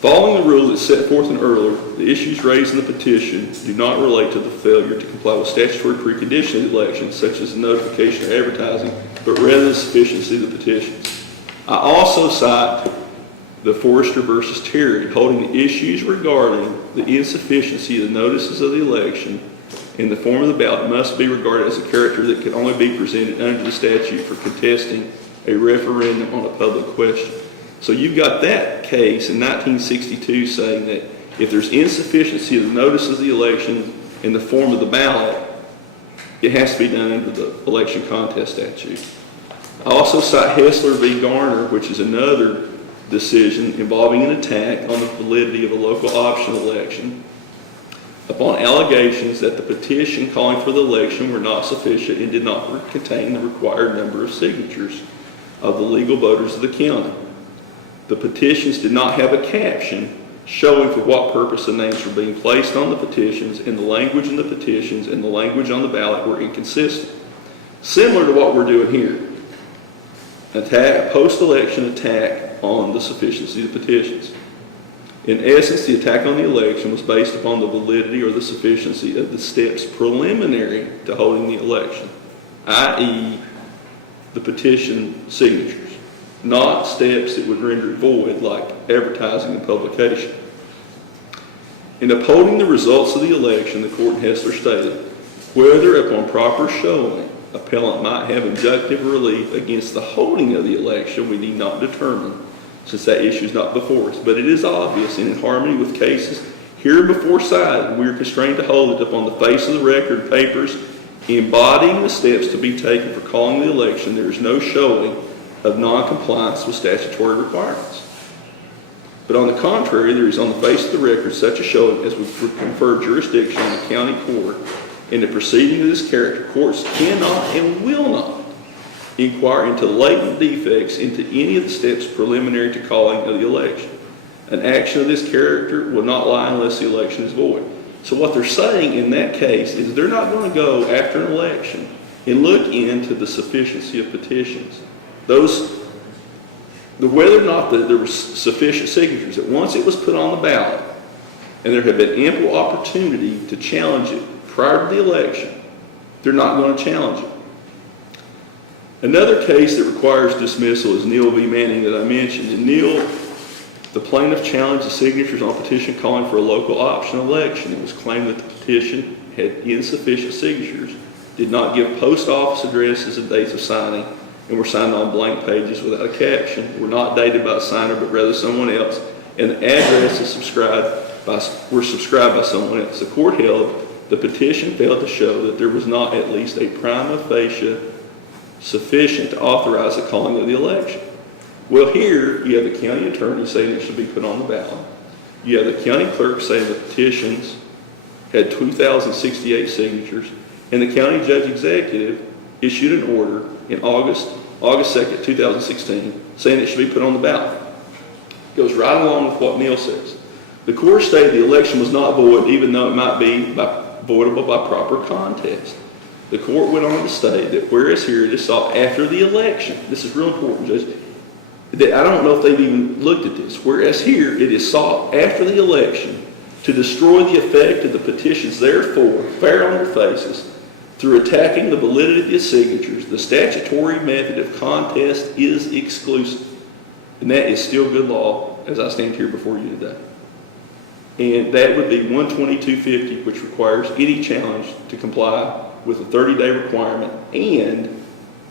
following the rules that set forth in Earler, the issues raised in the petition do not relate to the failure to comply with statutory preconditions of the election, such as the notification or advertising, but rather the sufficiency of the petitions. I also cite the Forrester versus Terry, holding the issues regarding the insufficiency of the notices of the election in the form of the ballot must be regarded as a character that can only be presented under the statute for contesting a referendum on a public question. So you've got that case in 1962 saying that if there's insufficiency of the notices of the election in the form of the ballot, it has to be done under the election contest statute. I also cite Hessler v. Garner, which is another decision involving an attack on the validity of a local option election upon allegations that the petition calling for the election were not sufficient and did not contain the required number of signatures of the legal voters of the county. The petitions did not have a caption showing for what purpose the names were being placed on the petitions, and the language in the petitions and the language on the ballot were inconsistent. Similar to what we're doing here. A post-election attack on the sufficiency of the petitions. In essence, the attack on the election was based upon the validity or the sufficiency of the steps preliminary to holding the election, i.e. the petition signatures, not steps that would render it void like advertising and publication. In upholding the results of the election, the court in Hessler stated, whether upon proper showing appellant might have injunctive relief against the holding of the election, we need not determine, since that issue is not before us. But it is obvious and in harmony with cases here before cited, we are constrained to hold it upon the face of the record papers embodying the steps to be taken for calling the election. There is no showing of non-compliance with statutory requirements. But on the contrary, there is on the face of the record such a showing as would confer jurisdiction on the county court in the proceeding of this character. Courts cannot and will not inquire into latent defects into any of the steps preliminary to calling of the election. An action of this character will not lie unless the election is void. So what they're saying in that case is they're not going to go after an election and look into the sufficiency of petitions. Whether or not there was sufficient signatures, that once it was put on the ballot and there had been ample opportunity to challenge it prior to the election, they're not going to challenge it. Another case that requires dismissal is Neal v. Manning that I mentioned. In Neal, the plaintiff challenged the signatures on a petition calling for a local option election. It was claimed that the petition had insufficient signatures, did not give post office addresses and dates of signing, and were signed on blank pages without a caption, were not dated by a signer but rather someone else, and the addresses were subscribed by someone else. The court held the petition failed to show that there was not at least a prima facie sufficient to authorize the calling of the election. Well, here you have the county attorney saying it should be put on the ballot. You have the county clerk saying the petitions had 2,068 signatures, and the county judge executive issued an order in August 2nd, 2016, saying it should be put on the ballot. It goes right along with what Neal says. The court stated the election was not void, even though it might be voidable by proper contest. The court went on to state that whereas here it is sought after the election, this is real important, Judge, that I don't know if they've even looked at this, whereas here it is sought after the election to destroy the effect of the petitions, therefore, fair on their faces, through attacking the validity of the signatures, the statutory method of contest is exclusive. And that is still good law as I stand here before you today. And that would be 12250, which requires any challenge to comply with a 30-day requirement and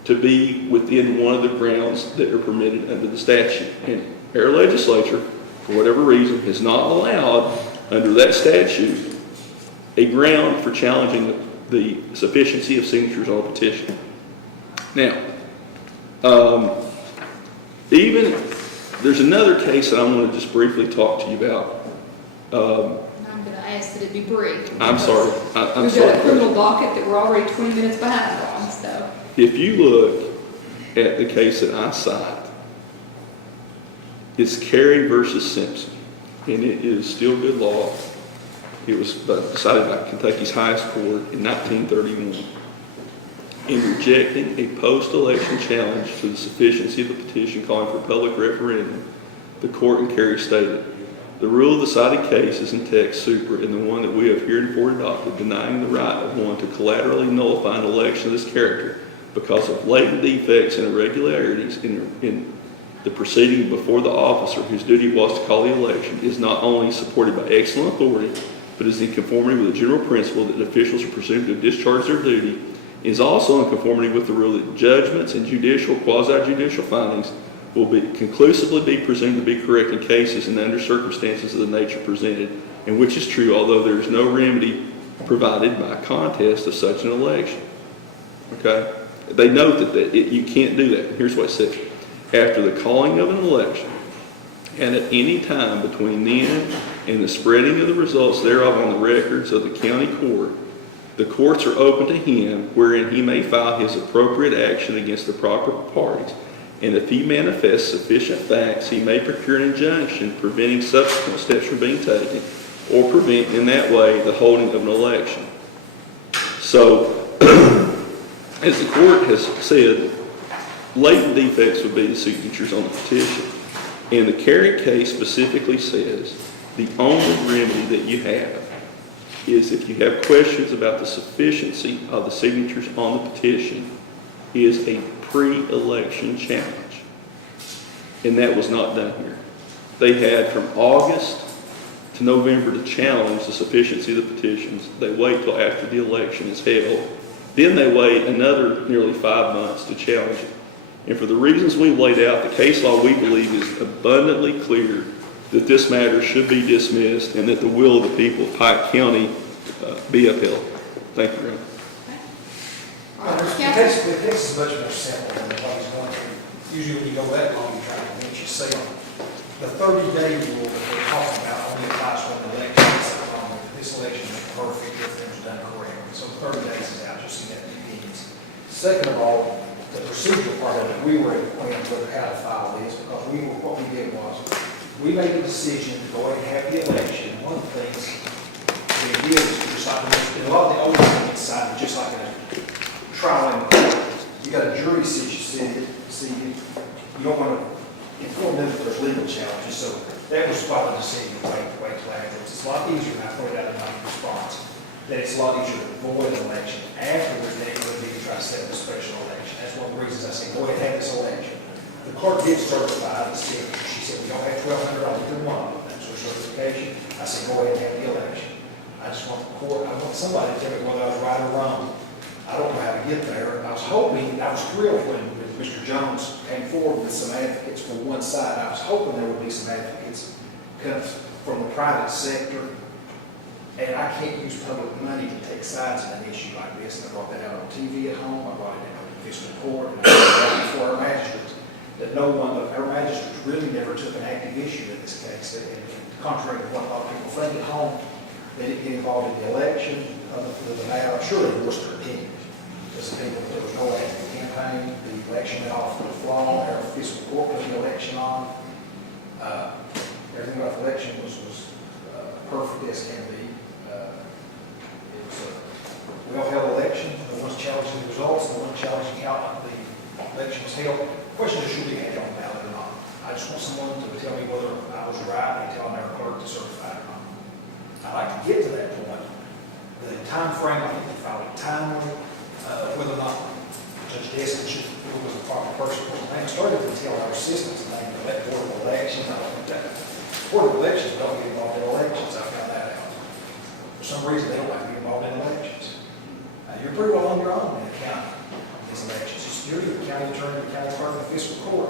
to be within one of the grounds that are permitted under the statute. And our legislature, for whatever reason, has not allowed under that statute a ground for challenging the sufficiency of signatures on a petition. Now, there's another case that I want to just briefly talk to you about. I'm going to ask that it be brief. I'm sorry. I'm We've sorry. got a criminal docket that we're already 20 minutes behind on, so. If you look at the case that I cite, it's Carey versus Simpson, and it is still good law. It was decided by Kentucky's highest court in 1931. In rejecting a post-election challenge to the sufficiency of the petition calling for a public referendum, the court in Carey stated, the rule of the cited case is in text super and the one that we have hereinafore adopted, denying the right of one to collaterally nullify an election of this character because of latent defects and irregularities in The proceeding before the officer whose duty was to call the election is not only supported by excellent authority, but is in conformity with the general principle that officials are presumed to discharge their duty, is also in conformity with the rule that judgments and judicial, quasi-judicial findings will conclusively be presumed to be correct in cases and under circumstances of the nature presented, and which is true although there is no remedy provided by a contest of such an election. Okay? They note that you can't do that. Here's what it says. After the calling of an election, and at any time between then and the spreading of the results thereof on the records of the county court, the courts are open to him, wherein he may file his appropriate action against the proper parties, and if he manifests sufficient facts, he may procure an injunction preventing subsequent steps from being taken, or prevent in that way the holding of an election. So, as the court has said, latent defects would be the signatures on the petition. And the Carey case specifically says the only remedy that you have is if you have questions about the sufficiency of the signatures on the petition is a pre-election challenge. And that was not done here. They had from August to November to challenge the sufficiency of the petitions. They wait till after the election is held. Then they wait another nearly 5 months to challenge it. And for the reasons we've laid out, the case law we believe is abundantly clear that this matter should be dismissed and that the will of the people of Pike County be upheld. Thank you, Ron. The case is much more simple than what he's going through. Usually when you go that long, you try to convince yourself. The 30-day rule that we're talking about only applies when the election is wrong. This election is perfect, everything's done correctly. So 30 days is out, you'll see that in opinions. Second of all, the procedural part of it, we were acquainted with how to file this because what we did was we made the decision to go ahead and have the election. One of the things we did is just like in a lot of the old side, just like a trial in court, you got a jury seated. You don't want to inform them that there's legal challenges. So that was why the decision to wait till afterwards. It's a lot easier, and I pointed out in my response, that it's a lot easier to avoid an election afterwards than it would be to try to set up a special election. That's one of the reasons I said, go ahead and have this election. The clerk did certify the signature. She said, we don't have $1,200 to one. That's her certification. I said, go ahead and have the election. I just want the court, I want somebody to tell me whether I was right or wrong. I don't know how to get there. I was thrilled when Mr. Jones came forward with some advocates for one side. I was hoping there would be some advocates come from the private sector. And I can't use public money to take sides in an issue like this. And I brought that out on TV at home. I brought it out in the official court. And I brought it out before our magistrates. That no one of our magistrates really never took an active issue in this case. And contrary to what a lot of people think at home, they didn't get involved in the election, the matter. I'm sure they voiced their opinion. Because there was no active campaign. The election went off the flaw. Our official court put the election on. Everything about the election was perfect as can be. We all held election. No one's challenging the results. No one's challenging how the election was held. The question is, should we have on the ballot or not? I just want someone to tell me whether I was right and tell our clerk to certify it or not. I'd like to get to that point. The time frame, I think we filed it timely. Whether or not Judge Deskin was a proper person. I started to tell our assistants that that Board of Elections, I don't think that Board of Elections don't get involved in elections. I found that out. For some reason, they don't like to be involved in elections. You're pretty well on your own in the county in these elections. You're the county attorney, the county clerk, and the fiscal court.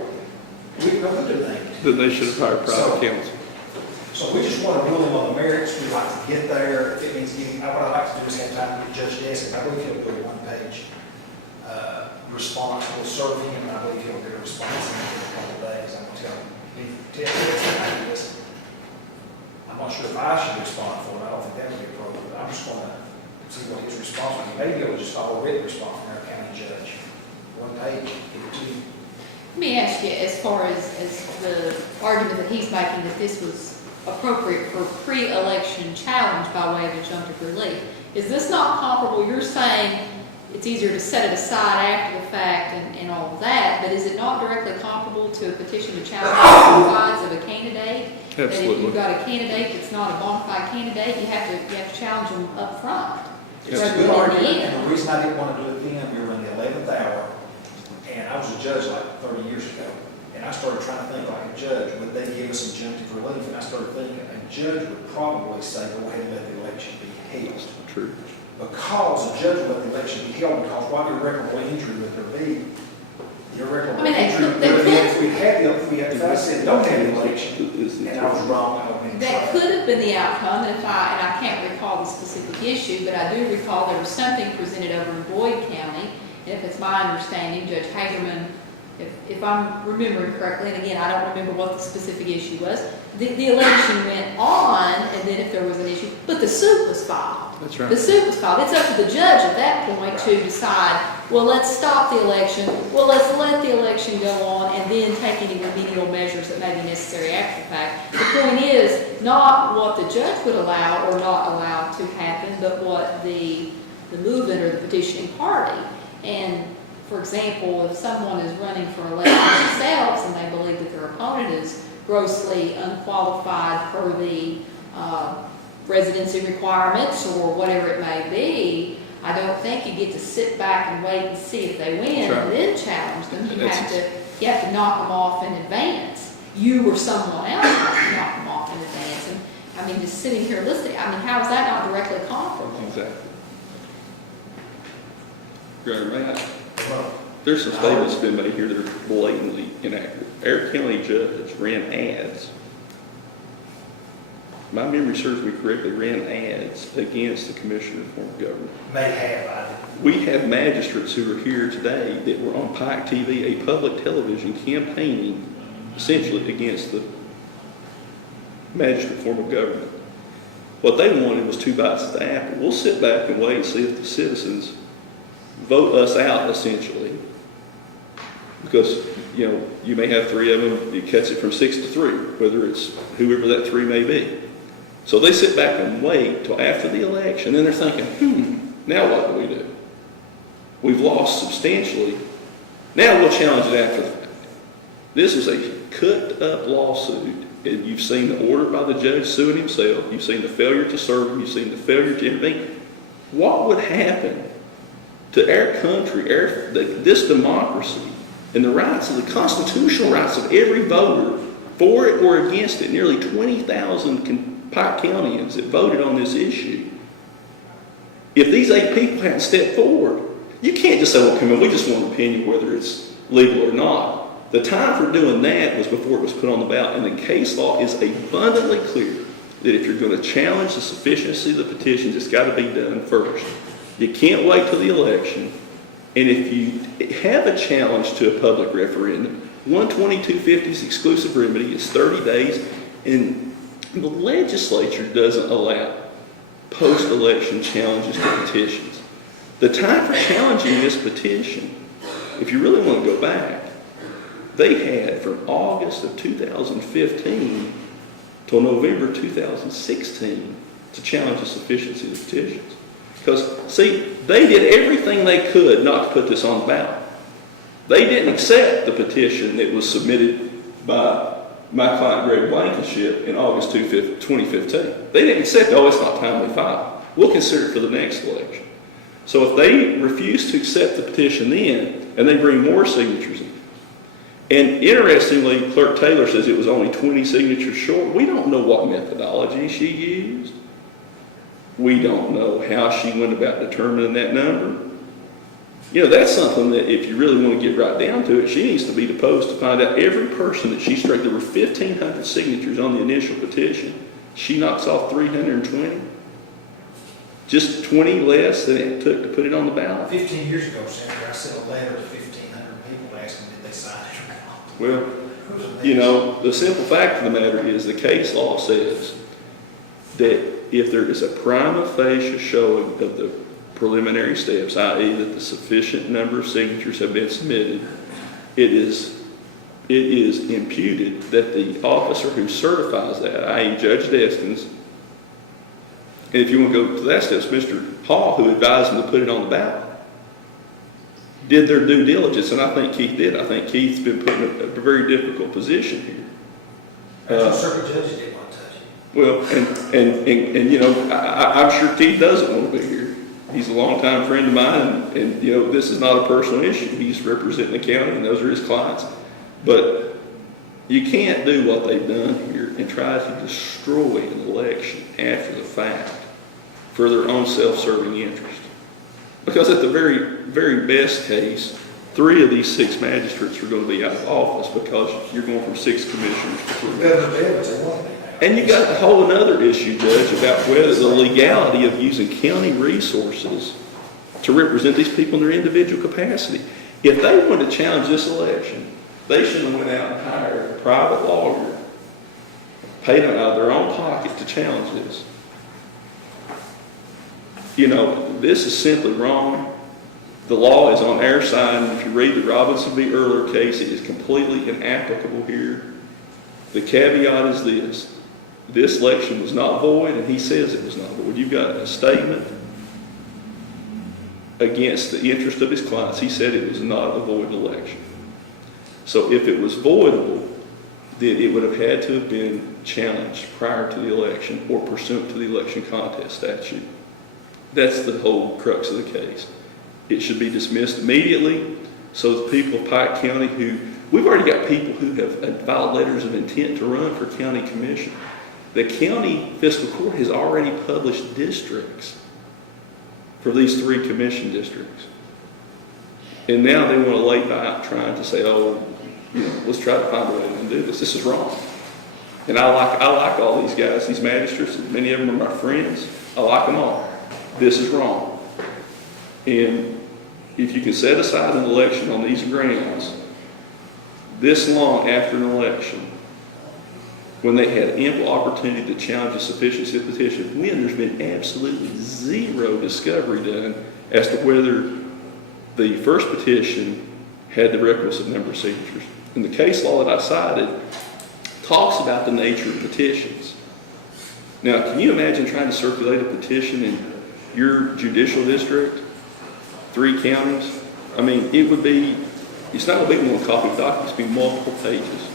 We don't do things. Then they should have hired private counsel. So we just want to rule them on the merits. We like to get there. If it means getting, what I like to do is have time to get Judge Deskin. I believe he'll do a one-page response. We'll serve him, and I believe he'll get a response in a couple of days. I'm going to tell him, I'm not sure if I should respond for it. I don't think that would be appropriate. I'm just going to see what his response will be. Maybe he'll just follow a written response from our county judge. One page, give it to you. Let me ask you, as far as the argument that he's making that this was appropriate for pre-election challenge by way of injunctive relief, is this not comparable? You're saying it's easier to set it aside after the fact and all of that, but is it not directly comparable to a petition to challenge the sides of a candidate? Absolutely. That if you've got a candidate that's not a bona fide candidate, you have to challenge them up front. It's a good argument, and the reason I didn't want to do it then, we were in the 11th hour, and I was a judge like 30 years ago. And I started trying to think like a judge, would they give us injunctive relief? And I started thinking a judge would probably say, go ahead and let the election be held. True. Because a judge would let the election be held, because what irreparable injury would there be? Irreparable I mean, injury would they be could- if we had, if I said, don't have the election, and I was wrong, I would have been in That trouble. could have been the outcome, and I can't recall the specific issue, but I do recall there was something presented over in Boyd County, and if it's my understanding, Judge Hagerman, if I'm remembering correctly, and again, I don't remember what the specific issue was, the election went on, and then if there was an issue, but the suit was filed. That's right. The suit was filed. It's up to the judge at that point to decide, well, let's stop the election, well, let's let the election go on, and then take any remedial measures that may be necessary after the fact. The point is not what the judge would allow or not allow to happen, but what the movement or the petitioning party. And for example, if someone is running for election themselves and they believe that their opponent is grossly unqualified per the residency requirements or whatever it may be, I don't think you get to sit back and wait and see if they win That's right. and then challenge them. You That's- have to knock them off in advance. You or someone else has to knock them off in advance. And I mean, just sitting here listening, I mean, how is that not directly comparable? Exactly. Greg, may I? Well, There's some statements been made here that are blatantly inaccurate. Our county judge ran ads. My memory serves me correctly, ran ads against the Commissioner of Form of Government. may have, I didn't. We have magistrates who are here today that were on Pike TV, a public television, campaigning essentially against the magistrate form of government. What they wanted was 2 bites at the apple. We'll sit back and wait and see if the citizens vote us out, essentially. Because, you know, you may have 3 of them, it cuts it from 6 to 3, whether it's whoever that 3 may be. So they sit back and wait till after the election, and they're thinking, now what do we do? We've lost substantially. Now we'll challenge it after the fact. This is a cut-up lawsuit. And you've seen the order by the judge suing himself. You've seen the failure to serve him. You've seen the failure to intervene. What would happen to our country, this democracy, and the rights of the constitutional rights of every voter, for it or against it? Nearly 20,000 Pike Countyans that voted on this issue. If these 8 people hadn't stepped forward, you can't just say, well, come on, we just want an opinion whether it's legal or not. The time for doing that was before it was put on the ballot, and the case law is abundantly clear that if you're going to challenge the sufficiency of the petitions, it's got to be done first. You can't wait till the election, and if you have a challenge to a public referendum, 12250's exclusive remedy is 30 days, and the legislature doesn't allow post-election challenges to petitions. The time for challenging this petition, if you really want to go back, they had from August of 2015 till November 2016 to challenge the sufficiency of the petitions. Because, see, they did everything they could not to put this on the ballot. They didn't accept the petition that was submitted by my client Greg Blankenship in August 2015. They didn't accept, oh, it's not timely filed. We'll consider it for the next election. So if they refuse to accept the petition then, and they bring more signatures in, and interestingly, Clerk Taylor says it was only 20 signatures short. We don't know what methodology she used. We don't know how she went about determining that number. You know, that's something that if you really want to get right down to it, she needs to be deposed to find out every person that she struck. There were 1,500 signatures on the initial petition. She knocks off 320. Just 20 less than it took to put it on the ballot. 15 years ago, Senator, I sent a letter to 1,500 people asking did they sign it or not. Well, you know, the simple fact of the matter is the case law says that if there is a prima facie showing of the preliminary steps, i.e. that the sufficient number of signatures have been submitted, it is imputed that the officer who certifies that, i.e. Judge Deskins, and if you want to go to that step, Mr. Hall, who advised them to put it on the ballot, did their due diligence, and I think Keith did. I think Keith's been put in a very difficult position here. Actually, circuit judges didn't want to touch it. Well, and you know, I'm sure Keith doesn't want to be here. He's a longtime friend of mine, and you know, this is not a personal issue. He's representing the county, and those are his clients. But You can't do what they've done here and try to destroy an election after the fact for their own self-serving interest. Because at the very, very best case, 3 of these 6 magistrates are going to be out of office because you're going from 6 commissioners to 3. And you got a whole another issue, Judge, about whether the legality of using county resources to represent these people in their individual capacity. If they wanted to challenge this election, they should have went out and hired a private lawyer, paid them out of their own pocket to challenge this. You know, this is simply wrong. The law is on our side, and if you read the Robinson v. Earler case, it is completely inapplicable here. The caveat is this. This election was not void, and he says it was not void. You've got a statement against the interest of his clients. He said it was not a void election. So if it was voidable, then it would have had to have been challenged prior to the election or pursuant to the election contest statute. That's the whole crux of the case. It should be dismissed immediately so the people of Pike County we've already got people who have filed letters of intent to run for county commission. The county fiscal court has already published districts for these 3 commission districts. And now they want to lay back trying to say, oh, you know, let's try to find a way to do this. This is wrong. And I like all these guys, these magistrates, many of them are my friends. I like them all. This is wrong. And if you can set aside an election on these grounds this long after an election, when they had ample opportunity to challenge the sufficiency of the petition, when there's been absolutely zero discovery done as to whether the first petition had the requisite number of signatures. And the case law that I cited talks about the nature of petitions. Now, can you imagine trying to circulate a petition in your judicial district, 3 counties? I mean, it's not going to be one copy of documents, it's going to be multiple pages.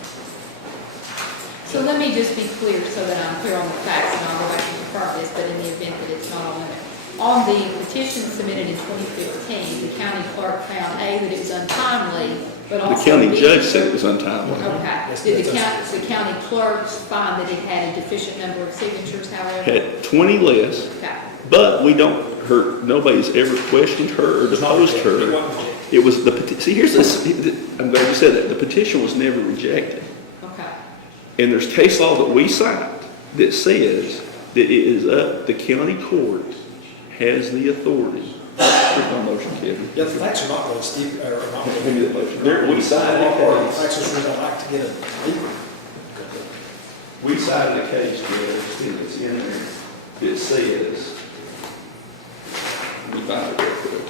So let me just be clear so that I'm clear on the facts, and I'll go back and confirm this, but in the event that it's not on limit. On the petition submitted in 2015, the county clerk found, A, that it was untimely, but also... The county judge said it was untimely. Okay. Did the county clerks find that it had a deficient number of signatures, however? Had 20 less, Okay. but nobody's ever questioned her or deposed her. It was see, here's this, I'm glad you said that. The petition was never rejected. Okay. And there's case law that we cite that says that it is up, the county court has the authority. Here's my motion, Kevin. Yeah, the facts are not really steep, or not really. Give me that motion. We cited a The case. facts are really like to get a legal. We cited a case, Judge, and it's in there. It says, let me find it real quick.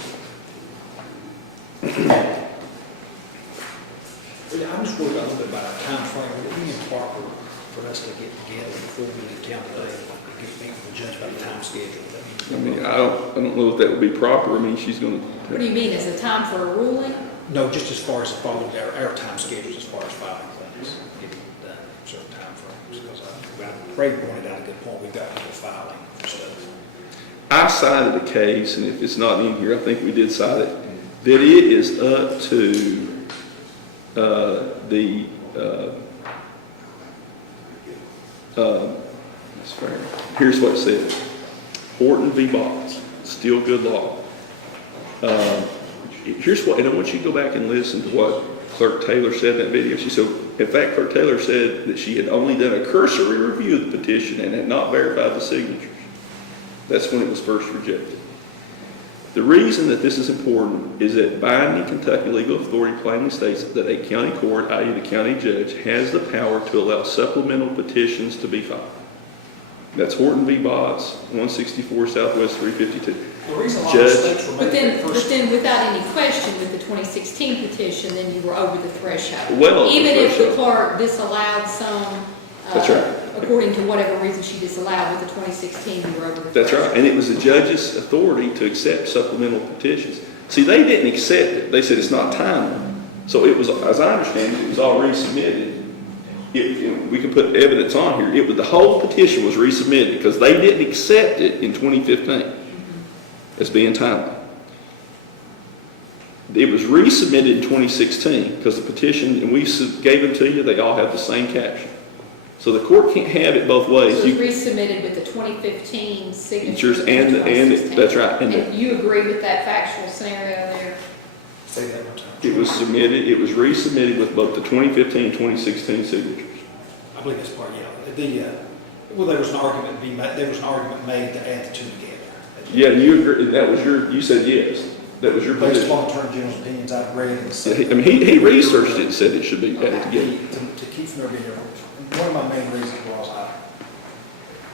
Yeah, I'm just worried a little bit about our time frame. Would it be improper for us to get together before we leave town today, to meet with the judge about the time schedule? I mean, I don't know if that would be proper. I mean, she's going to. What do you mean, is the time for a ruling? No, just as far as following our time schedules, as far as filing claims, getting it done in certain time frames. Because Ray pointed out a good point. We've got people filing for stuff. I cited a case, and if it's not in here, I think we did cite it, that it is up to here's what it says. Horton v. Botts, still good law. Here's what, and I want you to go back and listen to what Clerk Taylor said in that video. She said, in fact, Clerk Taylor said that she had only done a cursory review of the petition and had not verified the signatures. That's when it was first rejected. The reason that this is important is that binding Kentucky legal authority plainly states that a county court, i.e. the county judge, has the power to allow supplemental petitions to be filed. That's Horton v. Botts, 164 Southwest 352. The reason a lot of states were But making then, without any question, with the 2016 petition, then you were over the threshold. Well over the Even if the threshold. clerk disallowed some, That's right. according to whatever reason she disallowed, with the 2016, you were over the That's threshold. right, and it was the judge's authority to accept supplemental petitions. See, they didn't accept it. They said it's not timely. So it was, as I understand it, it was all resubmitted. We can put evidence on here. The whole petition was resubmitted because they didn't accept it in 2015 as being timely. It was resubmitted in 2016 because the petition, and we gave them to you, they all have the same caption. So the court can't have it both ways. So it was resubmitted with the 2015 signatures And 2016. that's right. And you agree with that factual scenario there? Say that one time. It was resubmitted with both the 2015 and 2016 signatures. I believe that's part, yeah. Well, there was an argument made to add the two together. Yeah, and you agree, you said yes. That was your Based position. upon Attorney General's opinions, I've read and Yeah, said. I mean, he researched it and said it should be added together. To keep from there being, one of my main reasons was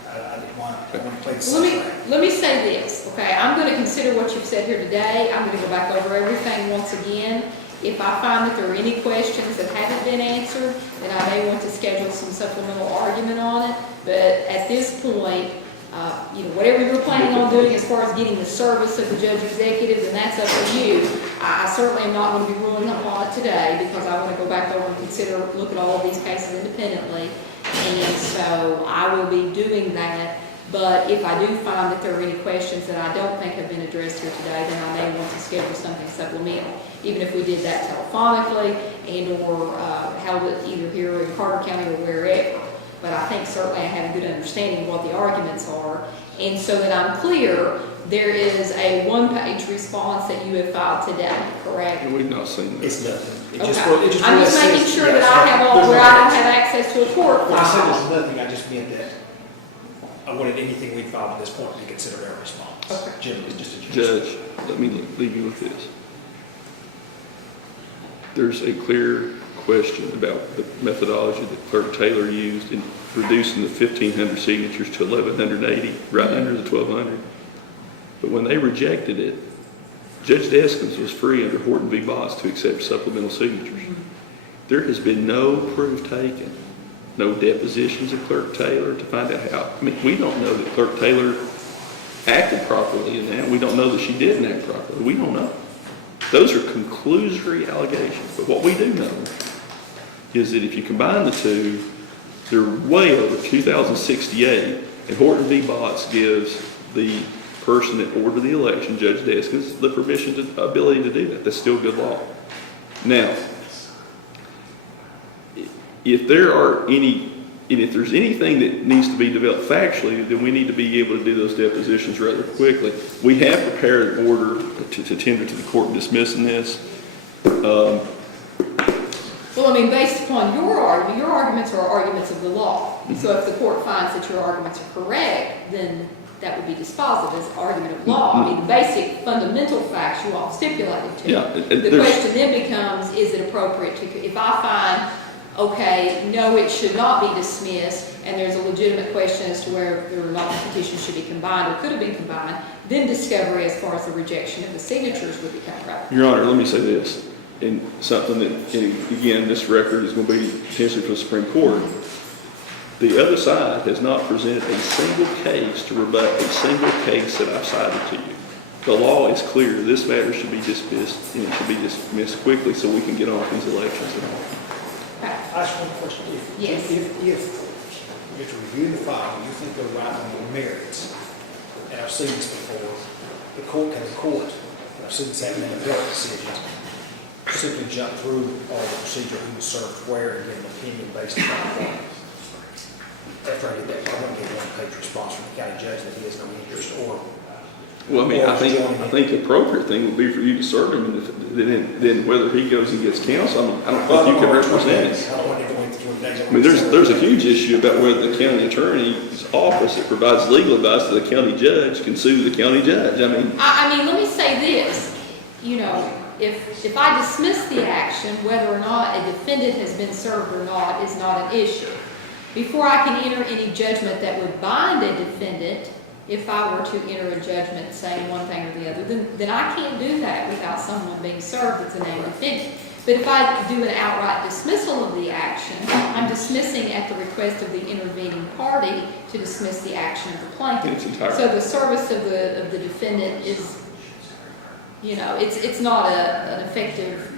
I didn't want to play the same. Let me say this, okay? I'm going to consider what you've said here today. I'm going to go back over everything once again. If I find that there are any questions that haven't been answered, then I may want to schedule some supplemental argument on it. But at this point, whatever you're planning on doing as far as getting the service of the judge executive, then that's up to you. I certainly am not going to be ruling on it today because I want to go back over and look at all of these cases independently. And so I will be doing that. But if I do find that there are any questions that I don't think have been addressed here today, then I may want to schedule something supplemental, even if we did that telephonically and/or held it either here in Carter County or wherever. But I think certainly I have a good understanding of what the arguments are. And so that I'm clear, there is a one-page response that you have filed today, correct? And we've not seen that. It's nothing. Okay. I'm just making sure that I have all, where I don't have access to a court When I said file. there's nothing, I just meant that I wanted anything we filed at this point to be considered our response. Okay. Generally, just a general. Judge, let me leave you with this. There's a clear question about the methodology that Clerk Taylor used in reducing the 1,500 signatures to 1,180, right under the 1,200. But when they rejected it, Judge Deskins was free under Horton v. Botts to accept supplemental signatures. There has been no proof taken, no depositions of Clerk Taylor to find out how. I mean, we don't know that Clerk Taylor acted properly in that. We don't know that she didn't act properly. We don't know. Those are conclusory allegations. But what we do know is that if you combine the two, they're way over 2,068, and Horton v. Botts gives the person that ordered the election, Judge Deskins, the permission, ability to do that. That's still good law. Now, if there's anything that needs to be developed factually, then we need to be able to do those depositions rather quickly. We have prepared an order to tender to the court dismissing this. Well, I mean, based upon your arguments are arguments of the law. So if the court finds that your arguments are correct, then that would be dispositive as argument of law. I mean, the basic fundamental facts you all stipulated to. Yeah, The question then becomes, is it appropriate to, if I find, okay, no, it should not be dismissed, and there's a legitimate question as to whether or not the petition should be combined or could have been combined, then discovery as far as the rejection of the signatures would become relevant. Your Honor, let me say this, and something that, and again, this record is going to be potentially for the Supreme Court. The other side has not presented a single case to rebut a single case that I've cited to you. The law is clear. This matter should be dismissed, and it should be dismissed quickly so we can get on with these elections and all. Okay. I ask one question. Yes. If you review the file, you think they're right on the merits, and I've seen this before, the court, and I've seen this happen in appellate decisions, simply jump through all the procedure, who was served where, and get an opinion based on after I get that, I want to get a one-page response from the county judge that he has no interest or. Well, I mean, I think the appropriate thing would be for you to serve him, and then whether he goes and gets counsel, I don't think you can represent it. I don't want to go into 20 days. I mean, there's a huge issue about whether the county attorney's office that provides legal advice to the county judge can sue the county judge. I mean, let me say this, if I dismiss the action, whether or not a defendant has been served or not is not an issue. Before I can enter any judgment that would bind a defendant, if I were to enter a judgment saying one thing or the other, then I can't do that without someone being served that's a named defendant. But if I do an outright dismissal of the action, I'm dismissing at the request of the intervening party to dismiss the action of the plaintiff. So the service of the defendant is, it's not an effective,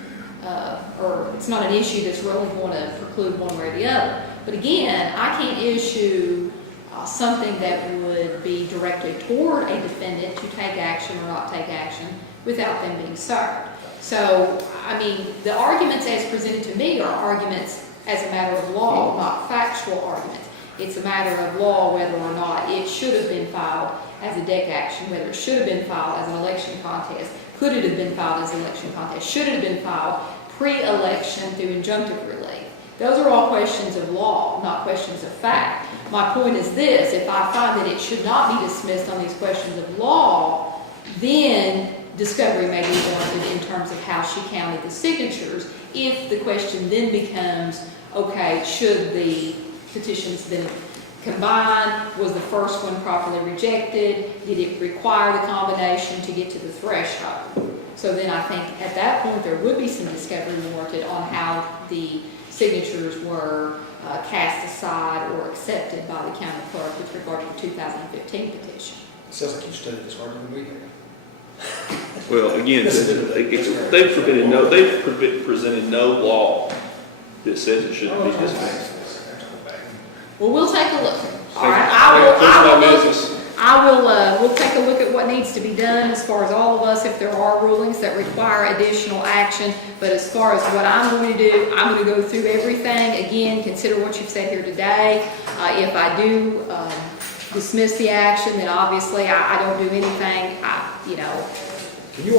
or it's not an issue that's really going to preclude one way or the other. But again, I can't issue something that would be directed toward a defendant to take action or not take action without them being served. So, I mean, the arguments as presented to me are arguments as a matter of law, not factual arguments. It's a matter of law whether or not it should have been filed as a deck action, whether it should have been filed as an election contest, could it have been filed as an election contest, should it have been filed pre-election through injunctive relief. Those are all questions of law, not questions of fact. My point is this: if I find that it should not be dismissed on these questions of law, then discovery may be warranted in terms of how she counted the signatures. If the question then becomes, okay, should the petitions then combine? Was the first one properly rejected? Did it require the combination to get to the threshold? So then I think at that point there would be some discovery warranted on how the signatures were cast aside or accepted by the county clerk with regard to the 2015 petition. Sounds like you studied this harder than we have. Well, again, they've presented no law that says it shouldn't be dismissed. Well, we'll take a look. All right, we'll take a look at what needs to be done as far as all of us, if there are rulings that require additional action. But as far as what I'm going to do, I'm going to go through everything. Again, consider what you've said here today. If I do dismiss the action, then obviously I don't do anything,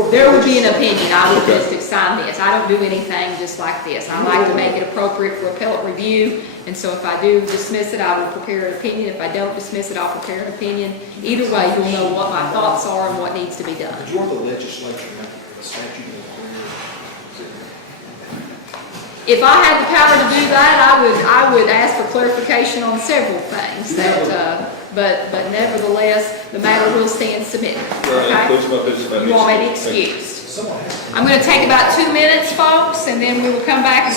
there would be an opinion. I would just sign this. I don't do anything just like this. I like to make it appropriate for appellate review. And so if I do dismiss it, I will prepare an opinion. If I don't dismiss it, I'll prepare an opinion. Either way, you'll know what my thoughts are and what needs to be done. Did you want the legislature to make a statute in If I had the power to do that, I would ask for clarification on several things. But nevertheless, the matter will stand submitted. Okay? You all may be excused. I'm going to take about 2 minutes, folks, and then we will come back and